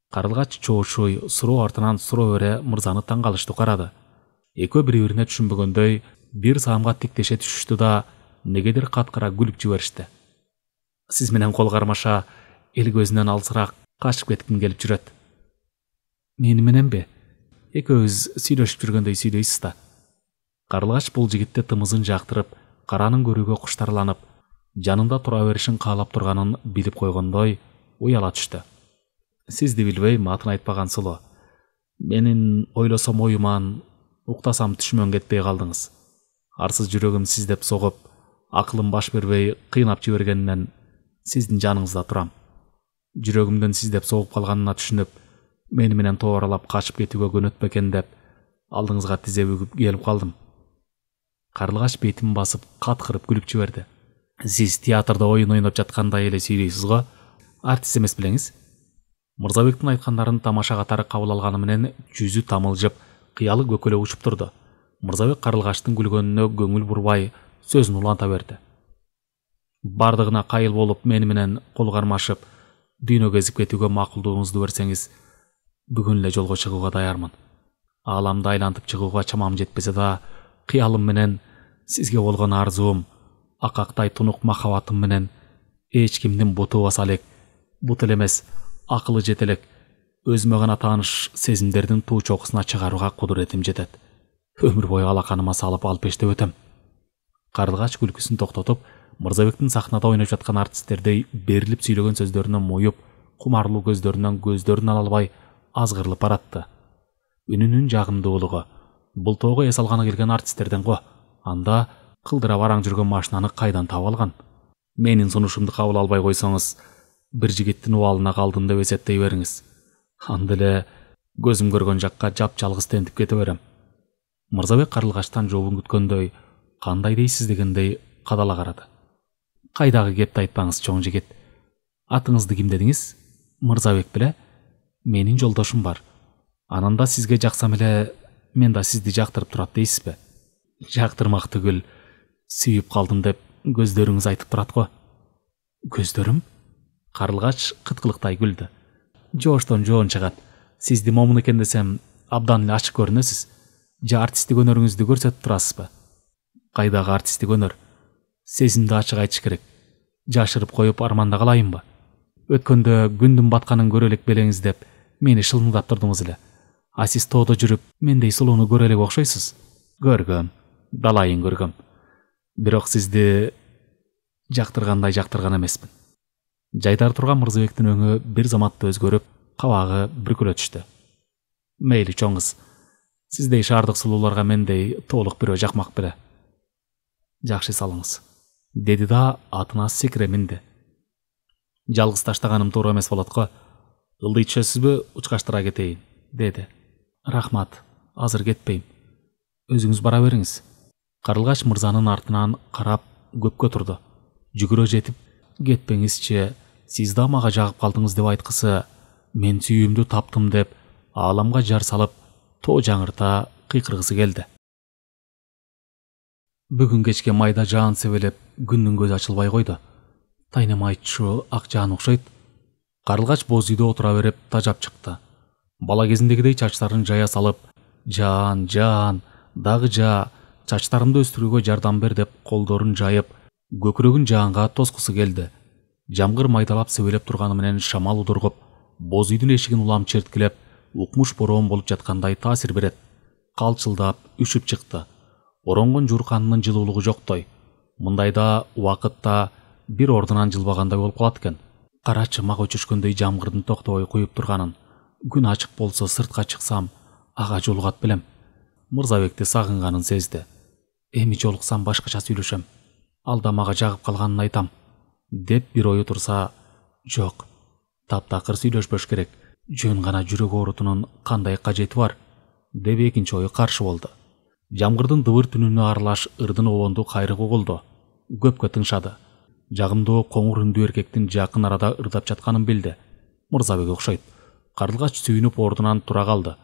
Карлыгач чоочуй суроо артынан суроо бере мырзаны таң калыштуу карады. Экөө бири-бирине түшүнбөгөндөй бир саамга тиктеше түшүштү да негедир каткара күлүп жиберишти. Сиз менен кол кармаша эл көзүнөн алысыраак качып кетким келип жүрөт. Мени мененби? Экөөбүз сүйлөшүп жүргөндөй сүйлөйсүз да. Карлыгач бул жигитти тымызын жактырып, каранын көрүүгө куштарланып, жанында тура беришин каалап турганын билип койгондой уяла түштү. Сизди билбейм, атын айтпаган сулуу. Менин ойлосом оюман, уктасам түшүмөн кетпей калдыңыз. Арсыз жүрөгүм сиз деп согуп, акылым баш бербей кыйнап жибергенинен сиздин жаныңызда турам. Жүрөгүмдүн сиз деп согуп калганына түшүнүп, мени менен тоо аралап качып кетүүгө көнөтпө экен деп алдыңызга тизе бүгүп келип калдым. Карлыгач бетин басып каткырып күлүп жиберди. Сиз театрда оюн ойноп жаткандай эле сүйлөйсүз го? Артист эмес белеңиз? Мырзабектин айткандарын тамаша катары кабыл алганы менен жүзү тамылжып, кыялы көкөлө учуп турду. Мырзабек Карлыгачтын күлгөнүнө көңүл бурбай сөзүн уланта берди. Бардыгына кайыл болуп мени менен кол кармашып, дүйнө кезип кетүүгө макулдугуңузду берсеңиз, бүгүн эле жолго чыгууга даярмын. Ааламды айлантып чыгууга чамам жетпесе да, кыялым менен сизге болгон арзуум, акактай тунук махабатым менен эч кимдин буту баса элек, бут эле эмес, акылы жете элек, өзүмө гана тааныш сезимдердин туу чокусуна чыгарууга кудуретим жетет. Өмүр бою алаканыма салып алпештеп өтөм. Карлыгач күлкүсүн токтотуп, Мырзабектин сахнада ойноп жаткан артисттердей берилип сүйлөгөн сөздөрүнөн моюп, кумарлуу көздөрүнөн көздөрүн ала албай азгырылып баратты. Үнүнүн жагымдуулугу, бул тоого эс алганы келген артисттерден го. Анда кылдырап араң жүргөн машинаны кайдан таап алган? Менин сунушумду кабыл албай койсоңуз, бир жигиттин убалына калдым деп эсептей бериңиз. Анда эле көзүм көргөн жакка жапжалгыз тентип кете берем. Мырзабек Карлыгачтан жообун күткөндөй, кандай дейсиз дегендей кадала карады. Кайдагы кепти айтпаңыз, чоң жигит. Атыңызды ким дедиңиз? Мырзабек беле? Менин жолдошум бар. Ананда сизге жаксам эле, мен да сизди жактырып турат дейсизби? Жактырмак түгүл, сүйүп калдым деп көздөрүңүз айтып турат го. Көздөрүм? Карлыгач кыткылыктай күлдү. Жооштон жоон чыгат. Сизди момун экен десем, абдан эле ачык көрүнөсүз. Же артисттик өнөрүңүздү көрсөтүп турасызбы? Кайдагы артисттик өнөр? Сезимди ачык айтыш керек. Жашырып коюп арманда калайынбы? Өткөндө күндүн батканын көрө элек белеңиз деп мени шылмыңдап турдуңуз эле. А сиз тоодо жүрүп, мендей сулууну көрө элек окшойсуз. Көргөм, далайын көргөм. Бирок сизди жактыргандай жактырган эмесмин. Жайдары турган Мырзабектин өңү бир заматта өзгөрүп, кабагы бүркүлө түштү. Мейли чоңуз, сиздей шаардык сулууларга мендей тоолук бирөө жакмак беле. Жакшы салыңыз, деди да атына секире минди. Жалгыз таштаганым туура эмес болот го. Ылдый түшөсүзбү, учкаштыра кетейин, деди. Рахмат, азыр кетпейм. Өзүңүз бара бериңиз. Карлыгач мырзанын артынан карап көпкө турду. Жүгүрө жетип, кетпеңизчи, сиз да мага жагып калдыңыз деп айткысы, мен сүйүүмдү таптым деп ааламга жар салып, тоо жаңырта кыйкыргысы келди. Бүгүн кечке майда жаан себелеп, күндүн көзү ачылбай койду. Тайнемайтчу ак жаан окшойт. Карлыгач боз үйдө отура берип тажап чыкты. Бала кезиндегидей чачтарын жая салып, жаан, жаан, дагы жаа, чачтарымды өстүрүүгө жардам бер деп колдорун жайып, көкүрөгүн жаанга тоскусу келди. Жамгыр майдалап себелеп турганы менен шамал удургуп, боз үйдүн эшигин улам черткилеп, укмуш бороон болуп жаткандай таасир берет. Калчылдап, үшүп чыкты. Оронгон жуурканынын жылуулугу жоктой. Мындайда убакытта бир ордунан жылбагандай болуп калат экен. карачы мага өчүшкөндөй жамгырдын токтобой куюп турганын, күн ачык болсо сыртка чыксам ага жолугат белем. Мырзабекти сагынганын сезди. Эми жолуксам башкача сүйлөшөм. Алда мага жагып калганын айтам деп бир ою турса, жок, таптакыр сүйлөшпөш керек. Жөн гана жүрөк оорутунун кандай кажети бар деп экинчи ою каршы болду. Жамгырдын дыбыр түнүнө аралаш ырдын обонду кайрыгы угулду. Көпкө тыңшады. Жагымдуу коңур үндүү эркектин жакын арада ырдап жатканын билди. Мырзабек окшойт. Карлыгач сүйүнүп ордунан тура калды.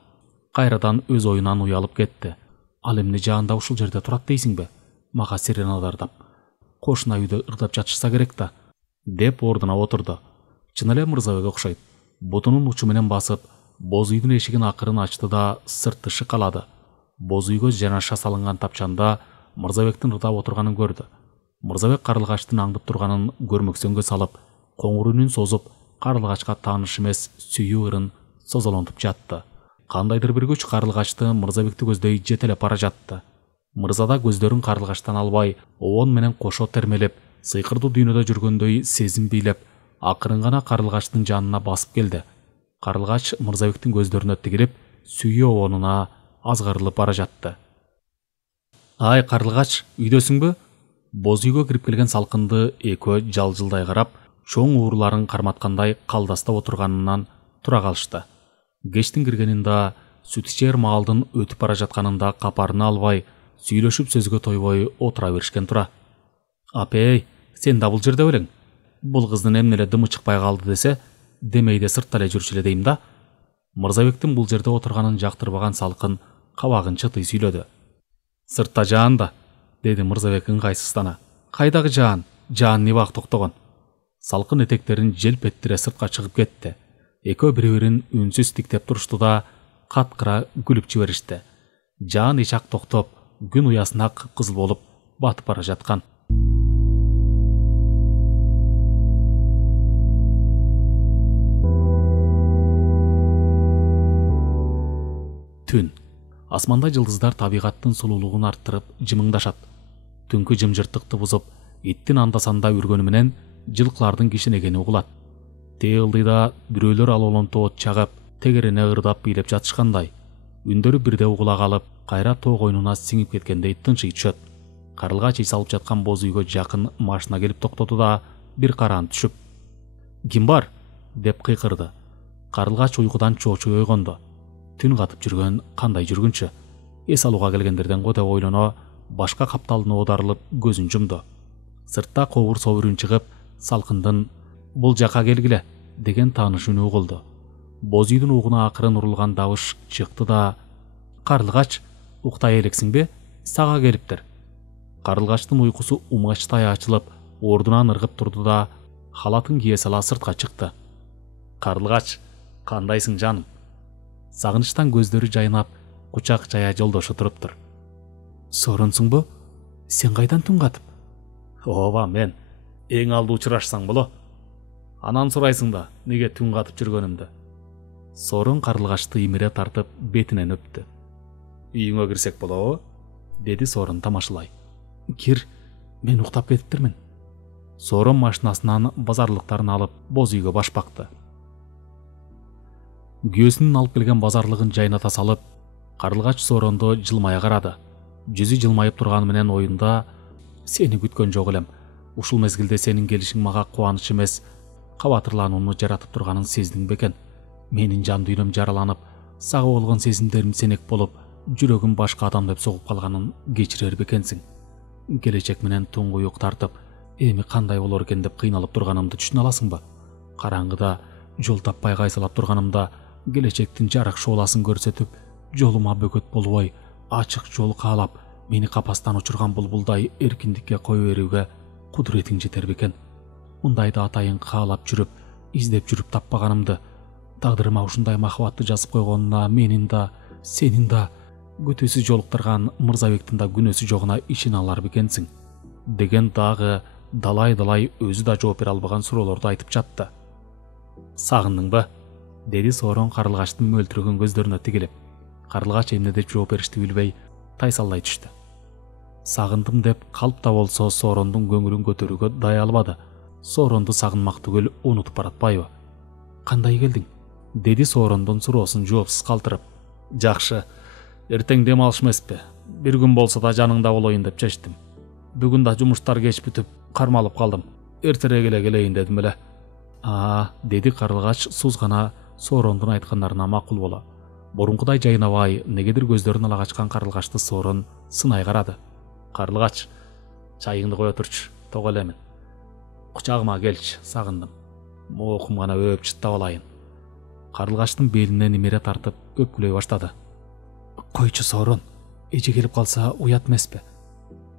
Кайрадан өз оюнан уялып кетти. Ал эмне жаанда ушул жерде турат дейсиңби? Мага сирена дардап. Кошуна үйдө ырдап жатышса керек да, деп ордуна отурду. Чын эле Мырзабек окшойт. Бутунун учу менен басып, боз үйдүн эшигин акырын ачты да сыртты шыкалады. Боз үйгө жанаша салынган тапчанда Мырзабектин ырдап отурганын көрдү. Мырзабек карлыгачтын аңдып турганын көрмөксөнгө салып, коңур үнүн созуп, карлыгачка тааныш эмес сүйүү ырын созолонтуп жатты. Кандайдыр бир күч карлыгачты Мырзабекти көздөй жетелеп бара жатты. Мырзада көздөрүн карлыгачтан албай, обон менен кошо термелеп, сыйкырдуу дүйнөдө жүргөндөй сезим бийлеп, акырын гана карлыгачтын жанына басып келди. Карлыгач Мырзабектин көздөрүнө тигилип, сүйүү обонуна азгарылып бара жатты. Ай карлыгач, үйдөсүңбү? Боз үйгө кирип келген салкынды экөө жалжылдай карап, чоң ууруларын карматкандай калдастап отурганынан тура калышты. Кечтин киргенинда, сүт ичер маалдын өтүп бара жатканында капарына албай, сүйлөшүп сөзгө тойбой отура беришкен тура. Апей, сен да бул жерде белең? Бул кыздын эмне эле дымы чыкпай калды десе, демейде сыртта эле жүрчү эле дейм да. Мырзабектин бул жерде отурганын жактырбаган салкын кабагын чытый сүйлөдү. Сыртта жаан да, деди Мырзабек ыңгайсыздана. Кайдагы жаан? Жаан небак токтогон. Салкын этектерин желп эттире сыртка чыгып кетти. Экөө бири-бирин үнсүз тиктеп турушту да каткыра күлүп жиберишти. Жаан ичак токтоп, күн уясына кыпкызыл болуп батып бара жаткан. Түн. Асманда жылдыздар табигаттын сулуулугун арттырып жымыңдашат. Түнкү жымжырттыкты бузуп, иттин андасанда үргөнү менен жылкылардын кишинегени угулат. Теылдыйда бирөөлөр алолонту от чагып, тегерене ырдап бийлеп жатышкандай. Үндөрү бирде угула калып, кайра тоо койнуна сиңип кеткендей тынчый түшөт. Карлыгач ий салып жаткан боз үйгө жакын машина келип токтоду да бир караан түшүп, "Ким бар?" деп кыйкырды. Карлыгач уйкудан чоочуй ойгонду. Түн катып жүргөн кандай жүргүнчү? Эс алууга келгендерден го деп ойлоно, башка капталына оодарылып көзүн жумду. Сыртта кобур собурун чыгып, салкындын "Бул жака келгиле" деген тааныш үнү угулду. Боз үйдүн угуна акырын урулган дабыш чыкты да, "Карлыгач, уктай элексиңби? Сага келиптир." Карлыгачтын уйкусу умачтай ачылып, ордунан ыргып турду да, халатын кие сала сыртка чыкты. "Карлыгач, кандайсың жаным?" Сагынычтан көздөрү жайнап, кучак жая жолдошу туруптур. "Сорунсуңбу? Сен кайдан түн катып?" "Ооба, мен. Эң алды учурашсаң боло. Анан сурайсың да, неге түн катып жүргөнүмдү." Сорун Карлыгачты имире тартып, бетинен өптү. "Үйүңө кирсек болобу?" деди Сорун тамашалай. "Кир, мен уктап кетиптирмин." Сорун машинасынан базарлыктарын алып, боз үйгө баш бакты. Күйөөсүнүн алып келген базарлыгын жайната салып, Карлыгач Соронду жылмая карады. Жүзү жылмайып турганы менен оюнда "Сени күткөн жок элем. Ушул мезгилде сенин келишиң мага кубаныч эмес, кабатырланууну жаратып турганын сездиң бекен? Менин жан дүйнөм жараланып, сага болгон сезимдерим сенек болуп, жүрөгүм башка адам деп согуп калганын кечирер бекенсиң? Келечек менен туңгуюк тартып, эми кандай болор экен деп кыйналып турганымды түшүнө аласыңбы? Караңгыда жол таппай кайсалап турганымда, келечектин жарык шооласын көрсөтүп, жолума бөкөт болбой, ачык жол каалап, мени капастан учурган булбулдай эркиндикке кое берүүгө кудуретиң жетер бекен? Мындайда атайын каалап жүрүп, издеп жүрүп таппаганымды, тагдырыма ушундай махабатты жазып койгонуна менин да, сенин да, көтөсү жолуктурган Мырзабектин да күнөөсү жогуна ишене алар бекенсиң?" деген дагы далай өзү да жооп бере албаган суроолорду айтып жатты. "Сагындыңбы?" деди Сорон Карлыгачтын мөлтүрөгөн көздөрүнө тигилип. Карлыгач эмне деп жооп беришти билбей тайсалдай түштү. "Сагындым" деп калп да болсо Сорондун көңүлүн көтөрүүгө дай албады. Сооронду сагынмак түгел унутуп баратпайбы? Кандай келдиң? Деди Соорондун суроосун жоопсуз калтырып. Жакшы, эртең дем алыш эмеспи? Бир күн болсо да жаныңда болоюн деп чечтим. Бүгүн да жумуштар кеч бүтүп, кармалып калдым. Эртерээк эле келейин дедим эле. Деди Карлыгач суз гана Соорондун айткандарына макул боло. Бурункудай жайнабай, негедир көздөрүн ала качкан Карлыгачты Соорон сынай карады. Карлыгач, чайыңды кое турчу, ток элемин. Кучагыма келчи, сагындым. Моокум гана өп чыттап алайын. Карлыгачтын белинен имере тартып өпкүлөй баштады. Койчу Соорон, эже келип калса уят эмеспи?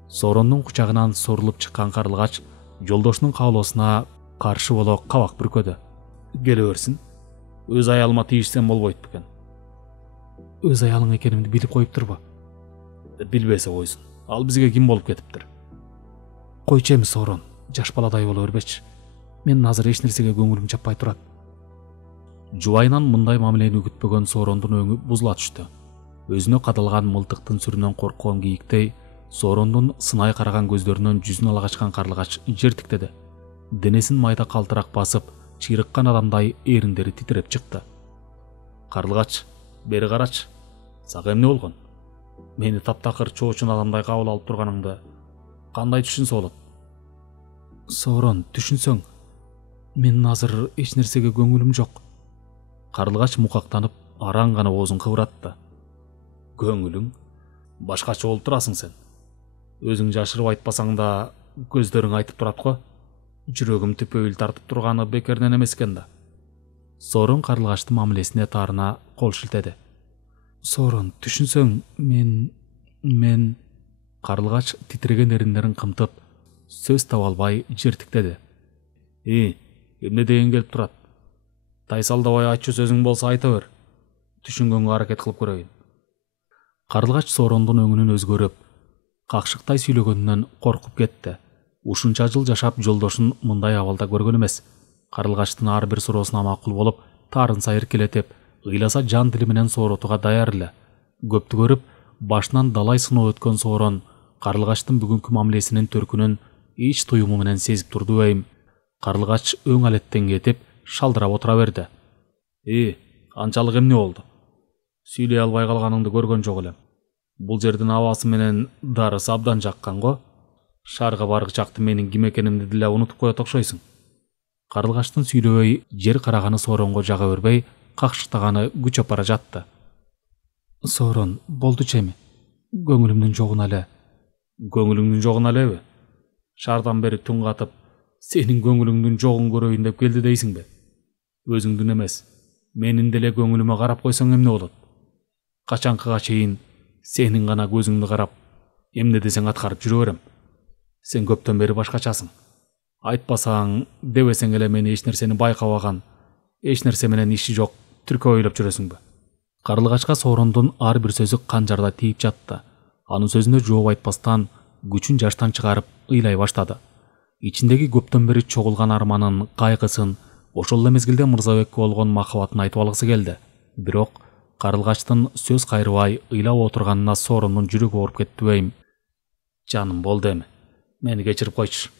Соорондун кучагынан сорулуп чыккан Карлыгач жолдошунун каалоосуна каршы боло кабак бүркөдү. Келе берсин. Өз аялыма тийишсем болбойт бекен. Өз аялың экенимди билип коюптурбу? Билбесе койсун. Ал бизге ким болуп кетиптир? Койчу эми Соорон, жаш баладай боло бербечи. Мен азыр эч нерсеге көңүлүм жаппай турат. Жубайынан мындай мамилени күтпөгөн Соорондун өңү бузула түштү. Өзүнө кадалган мылтыктын сүрүнөн корккон кийиктей Соорондун сынай караган көздөрүнөн жүзүн ала качкан Карлыгач жертиктеди. Денесин майда калтырак басып, чыйрыккан адамдай эриндери титиреп чыкты. Карлыгач, бери карачы. Сага эмне болгон? Мени таптакыр чоочун адамдай кабыл алып турганыңды кандай түшүнсө болот? Соорон, түшүнсөң, менин азыр эч нерсеге көңүлүм жок. Карлыгач мукактанып, араң гана оозун кыбыратты. Көңүлүң? Башкача болуп турасың сен. Өзүң жашырып айтпасаң да, көздөрүң айтып турат го. Жүрөгүм түпөйүл тартып турганы бекерден эмес экен да. Соорон Карлыгачтын мамилесине таарына кол шилтеди. Соорон, түшүнсөң, мен... Карлыгач титиреген эриндерин кымтып, сөз таба албай жертиктеди. Эмне деген келип турат? Тайсалдабай айтчу сөзүң болсо айта бер. Түшүнгөнгө аракет кылып көрөйүн. Карлыгач Соорондун өңүнүн өзгөрүп, какшыктай сүйлөгөнүнөн коркуп кетти. Ушунча жыл жашап жолдошун мындай абалда көргөн эмес. Карлыгачтын ар бир суроосуна макул болуп, таарынса эркелетип, ыйласа жан дили менен сооротууга даяр эле. Көптү көрүп, башынан далай сыноо өткөн Соорон Карлыгачтын бүгүнкү мамилесинин төркүнүн эч туюму менен сезип турду эйм. Карлыгач өң алеттен кетип, шалдырап отура берди. Анчалык эмне болду? Сүйлөй албай калганыңды көргөн жок элем. Бул жердин абасы менен дарысы абдан жаккан го. Шаарга баргычакты менин ким экенимди деле унутуп коет окшойсуң. Карлыгачтын сүйлөбөй жер караганы Сооронго жага бербей, какшыктаганы күчөп бара жатты. Соорон, болдучу эми? Көңүлүмдүн жогуна эле. Көңүлүңдүн жогуна элеби? Шаардан бери түн катып, сенин көңүлүңдүн жогун көрөйүн деп келди дейсиңби? Өзүңдүн эмес, менин деле көңүлүмө карап койсоң эмне болот? Качанкыга чейин сенин гана көзүңдү карап, эмне десең аткарып жүрө берем. Сен көптөн бери башкачасың. Айтпасаң, дебесең эле мени эч нерсени байкабаган, эч нерсе менен иши жок түркө ойлоп жүрөсүңбү? Карлыгачка Соорондун ар бир сөзү канжарда тийип жатты. Анын сөзүнө жооп айтпастан, күчүн жаштан чыгарып ыйлай баштады. Ичиндеги көптөн бери чогулган арманын, кайгысын, ошол эле мезгилде Мырзабекке болгон махабатын айтып алгысы келди. Бирок Карлыгачтын сөз кайрыбай ыйлап отурганына Соорондун жүрөгү ооруп кетти эйм. Жаным, болду эми. Мени кечирип койчу.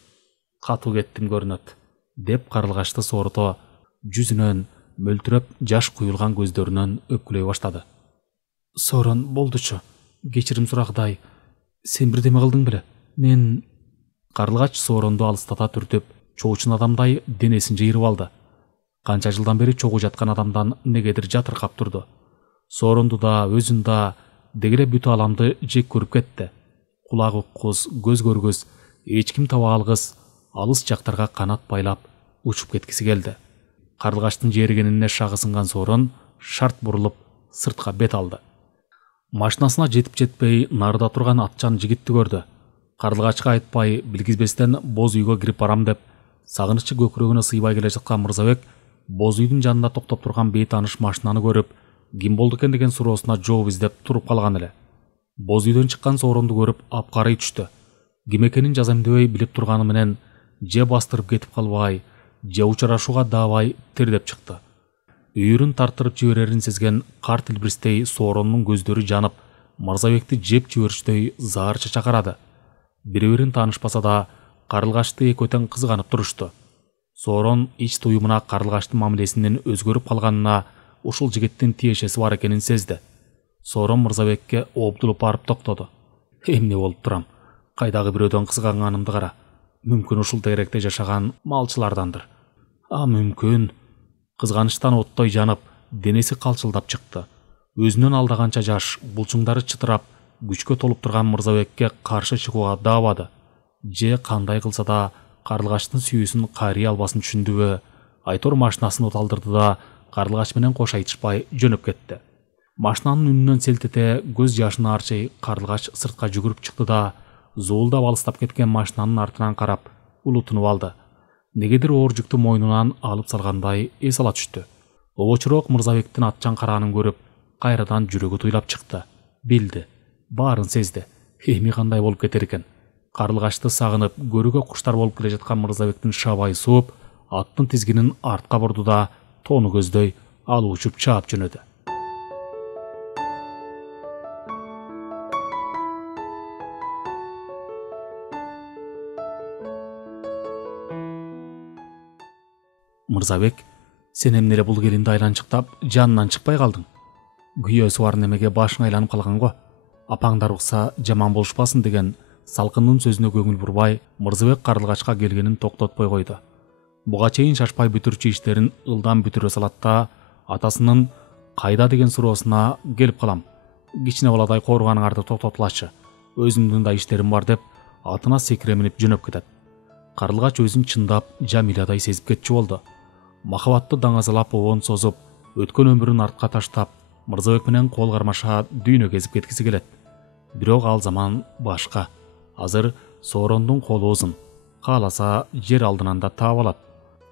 Катуу кеттим көрүнөт, деп Карлыгачты соорото, жүзүнөн мөлтүрөп жаш куюлган көздөрүнөн өпкүлөй баштады. Соорон, болдучу. Кечирим сурагыдай. Сен бирдеме кылдың беле? Мен... Карлыгач Сооронду алыстата түртүп, чоочун адамдай денесин жыйырып алды. Канча жылдан бери чогуу жаткан адамдан негедир жатыркап турду. Сооронду да, өзүн да, дегеле бүт аламды жек көрүп кетти. Кулак уккус, көз көргүс, эч ким таба алгыс, алыс жактарга канат байлап учуп кеткиси келди. Карлыгачтын жээригенине шагы сынган Соорон шарт бурулуп сыртка бет алды. Машинасына жетип жетпей нарда турган атчан жигитти көрдү. Карлыгачка айтпай, билгизбестен боз үйгө кирип барам деп, сагынычы көкүрөгүнө сыйбай келе жаткан Мырзабек боз үйдүн жанында токтоп турган бейтааныш машинаны көрүп, ким болду экен деген суроосуна жооп издеп туруп калган эле. Боз үйдөн чыккан Сооронду көрүп апкарый түштү. Ким экенин жазамдебей билип турганы менен же бастырып кетип калбай, же учурашууга даабай тердеп чыкты. Үйүрүн тартырып жиберерин сезген карт илбирстей Соорондун көздөрү жанып, Мырзабекти жеп жиберчтей заарча чакырады. Бири-бирин таанышпаса да, Карлыгачты экөө тең кызганып турушту. Сорон ич туюмуна Карлыгачтын мамилесинин өзгөрүп калганына ушул жигиттин тиешеси бар экенин сезди. Сорон Мырзабекке обдулуп барып токтоду. Эмне болуп турам? Кайдагы бирөөдөн кызганганымды кара. Мүмкүн ушул тегеректе жашаган малчылардандыр. Мүмкүн. Кызганычтан оттой жанып, денеси калчылдап чыкты. Өзүнөн алдаганча жаш, булчуңдары чытырап, күчкө толуп турган Мырзабекке каршы чыгууга даабады. Же кандай кылса да Карлыгачтын сүйүүсүн кайрый албасын түшүндүбү. Айтор машинасын оталдырды да Карлыгач менен кош айтышпай жөнөп кетти. Машинанын үнүнөн селтете көз жашын арчый Карлыгач сыртка жүгүрүп чыкты да зуулдап алыстап кеткен машинанын артынан карап улутунуп алды. Негедир оор жүктү мойнунан алып салгандай эс ала түштү. Обочурок Мырзабектин атчан караанын көрүп, кайрадан жүрөгү туйлап чыкты. Билди, баарын сезди. Эми кандай болуп кетер экен? Карлыгачты сагынып, көрүүгө куштар болуп келе жаткан Мырзабектин шабай сууп, аттын тизгинин артка бурду да тоону көздөй ал учуп чаап жөнөдү. Мырзабек, сен эмне эле бул келинди айланчыктап жанынан чыкпай калдың? Күйөөсү бар немеге башың айланып калган го. Апаңдар укса жаман болушпасын деген салкындын сөзүнө көңүл бурбай, Мырзабек Карлыгачка келгенин токтотпой койду. Буга чейин шашпай бүтүрчү иштерин ылдам бүтүрө салат да атасынын кайда деген суроосуна келип калам. Кичине баладай кооруганыңарды токтотулачы. Өзүмдүн да иштерим бар деп атына секире минип жөнөп кетет. Карлыгач өзүн чындап Жамиладай сезип кетчү болду. Махабатты даңазалап обон созуп, өткөн өмүрүн артка таштап, Мырзабек менен кол кармаша дүйнө кезип кеткиси келет. Бирок ал заман башка. Азыр Соорондун колу узун. Кааласа жер алдынан да таап алат.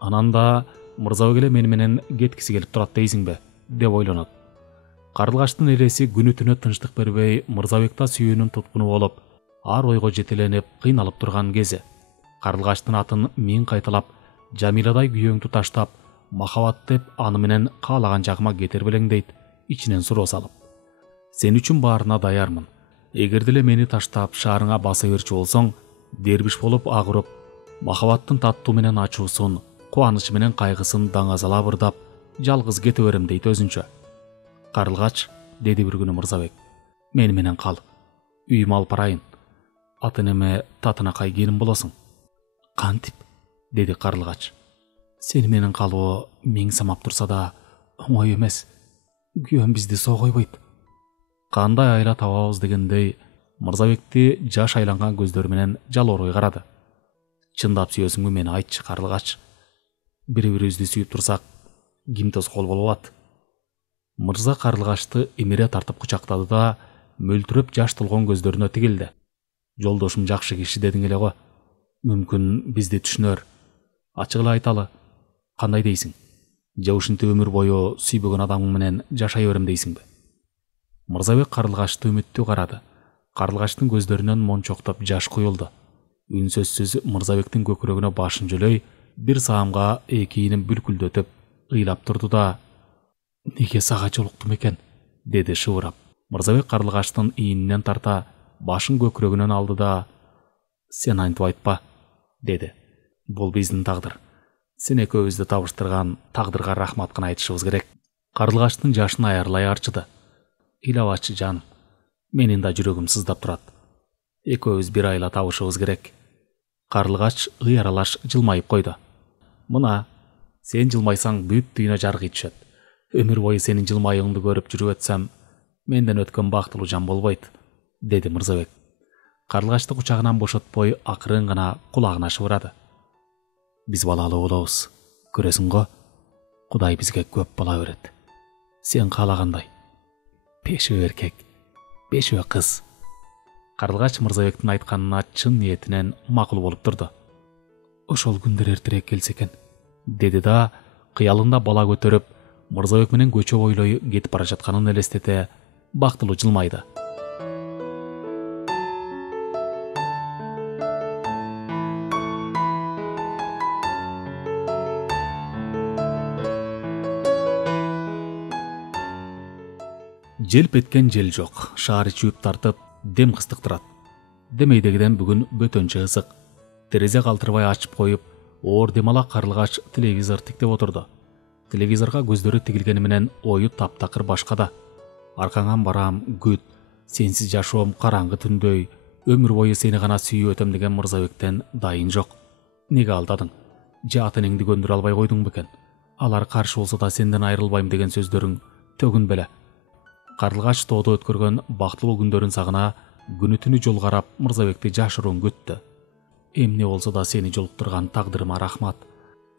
Анан да Мырзабек эле мени менен кеткиси келип турат дейсиңби деп ойлонот. Карлыгачтын элеси күнү түнү тынчтык бербей Мырзабекта сүйүүнүн туткуну болуп, ар ойго жетеленип кыйналып турган кези. Карлыгачтын атын миң кайталап, Жамиладай күйөөңдү таштап, махабат деп аны менен каалаган жагыма кетер белең дейт, ичинен суроо салып. Сен үчүн баарына даярмын. Эгер деле мени таштап шаарыңа баса берчү болсоң, дербиш болуп агырып, махабаттын таттуу менен ачуусун, кубанычы менен кайгысын даңазалап ырдап, жалгыз кете берем дейт өзүнчө. Карлыгач, деди бир күнү Мырзабек, мени менен кал. Үйүмө алып барайын. Аты неме татынакай келин болосуң. Кантип? Деди Карлыгач. Сени менен калуу миң самап турса да оңой эмес. Күйөөм бизди соо койбойт. Кандай айла табабыз дегендей Мырзабекти жаш айланган көздөр менен жалоорой карады. Чындап сүйөсүңбү, мени айтчы Карлыгач. Бири-бирибизди сүйүп турсак, ким тоскоол боло алат? Мырза Карлыгачты эмире тартып кучактады да мөлтүрөп жаш толгон көздөрүнө тигилди. Жолдошум жакшы киши дедиң эле го. Мүмкүн бизди түшүнөр. Ачык эле айталы. Кандай дейсиң? Же ушинтип өмүр бою сүйбөгөн адамың менен жашай берем дейсиңби? Мырзабек Карлыгачты үмүттүү карады. Карлыгачтын көздөрүнөн мончоктоп жаш куюлду. Үнсөзсүз Мырзабектин көкүрөгүнө башын жөлөй, бир саамга экиинин бүлкүлдөтүп, ыйлап турду да, "Неге сага жолуктум экен?" деди шыбырап. Мырзабек Карлыгачтын ийининен тарта башын көкүрөгүнөн алды да, "Сен антип айтпа", деди. "Бул биздин тагдыр. Сен экөөбүздү табыштырган тагдырга рахмат гана айтышыбыз керек." Карлыгачтын жашын аярлай арчыды. "Ыйлабачы жаным. Менин да жүрөгүм сыздап турат. Экөөбүз бир айла табышыбыз керек." Карлыгач ый аралаш жылмайып койду. "Мына, сен жылмайсаң бүт дүйнө жаргый түшөт. Өмүр бою сенин жылмаюуңду көрүп жүрүп өтсөм, менден өткөн бактылуу жан болбойт", деди Мырзабек. Карлыгачты кучагынан бошотпой акырын гана кулагына шыбырады. "Биз балалуу болобуз. Көрөсүң го, Кудай бизге көп бала берет. Сен каалагандай. 5 эркек, 5 кыз." Карлыгач Мырзабектин айтканына чын ниетинен макул болуп турду. "Ошол күндөр эртерээк келсе экен", деди да кыялында бала көтөрүп, Мырзабек менен көчө бойлой кетип бара жатканын элестете, бактылуу жылмайды. Желп эткен жел жок, шаар ичип тартып, дем кыстыктырат. Демейдегиден бүгүн бөтөнчө ысык. Терезе калтырбай ачып коюп, оор дем ала Карлыгач телевизор тиктеп отурду. Телевизорга көздөрү тигилгени менен ою таптакыр башкада. Аркаңан барам, күт, сенсиз жашоом караңгы түндөй, өмүр бою сени гана сүйүп өтөм деген Мырзабектен дайын жок. Неге алдадың? Же ата-энеңди көндүрө албай койдуң бекен? Алар каршы болсо да сенден айрылбайм деген сөздөрүң төгүн беле. Карлыгач тоодо өткөргөн бактылуу күндөрүн сагына, күнү түнү жол карап Мырзабекти жашыруун күттү. Эмне болсо да сени жолуктурган тагдырыма рахмат.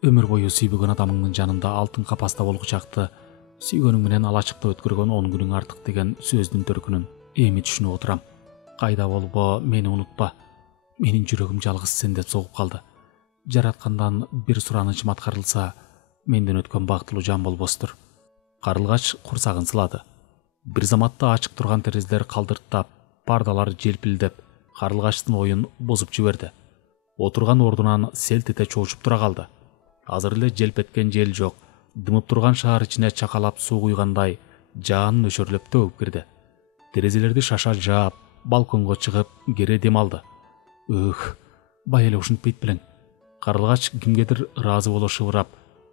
Өмүр бою сүйбөгөн адамыңдын жанында алтын капаста болгучакты, сүйгөнүң менен алачыкта өткөргөн 10 күнүң артык деген сөздүн төркүнүн эми түшүнүп отурам. Кайда болбо, мени унутпа. Менин жүрөгүм жалгыз сен деп согуп калды. Жараткандан бир суранычым аткарылса, менден өткөн бактылуу жан болбостур. Карлыгач курсагын сылады. Бир заматта ачык турган терезелер калдырттап, пардалар желпилдеп, Карлыгачтын оюн бузуп жиберди. Отурган ордунан селт эте чоочуп тура калды. Азыр эле желп эткен жел жок, дымып турган шаар ичине чакалап суу куйгандай жаан нөшөрлөп төгүп кирди. Терезелерди шаша жаап, балконго чыгып, кере дем алды. Бай эле ушинтпейт белең. Карлыгач кимгедир ыраазы боло шыбырап,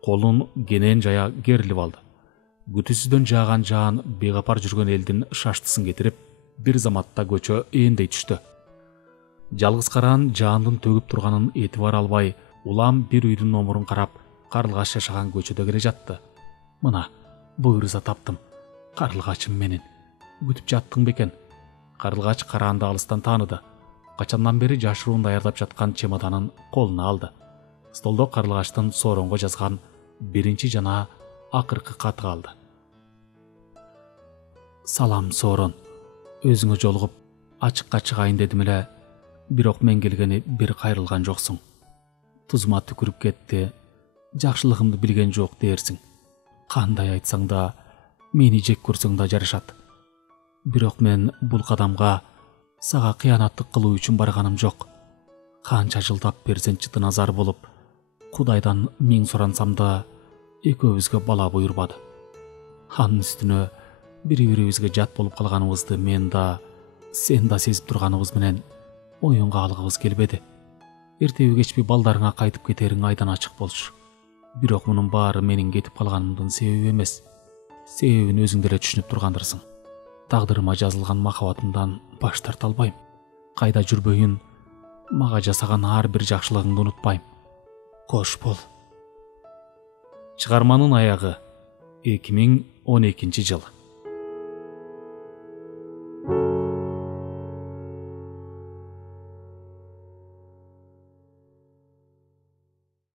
колун кенен жая керилип алды. Күтүүсүздөн жааган жаан бейгапар жүргөн элдин шаштысын кетирип, бир заматта көчө ээндей түштү. Жалгыз караан жаандын төгүп турганын этибар албай, улам бир үйдүн номурун карап, Карлыгач жашаган көчөдө келе жатты. Мына, буйруза таптым. Карлыгачым менен. Күтүп жаттың бекен. Карлыгач караанды алыстан тааныды. Качандан бери жашыруун даярдап жаткан чемоданын колуна алды. Столдо Карлыгачтын сооронго жазган биринчи жана акыркы каты калды. Салам соорон. Өзүңө жолугуп ачыкка чыгайын дедим эле, бирок мен келгени бир кайрылган жоксуң. Тузума түкүрүп кетти, жакшылыгымды билген жок дээрсиң. Кандай айтсаң да, мени жек көрсөң да жарашат. Бирок мен бул кадамга сага кыянаттык кылуу үчүн барганым жок. Канча жылдап перзентчи назар болуп, Кудайдан миң сурансам да, экөөбүзгө бала буйрбады. Анын үстүнө бири-бирибизге жат болуп калганыбызды мен да, сен да сезип турганыбыз менен оюнга алгыбыз келбеди. Эртеби кечпи балдарыңа кайтып кетериң айдан ачык болчу. Бирок мунун баары менин кетип калганымдын себеби эмес. Себебин өзүң деле түшүнүп тургандырсың. Тагдырыма жазылган махабатымдан баш тарта албайм. Кайда жүрбөйүн, мага жасаган ар бир жакшылыгыңды унутпайм. Кош бол. Чыгарманын аягы 2012 жыл.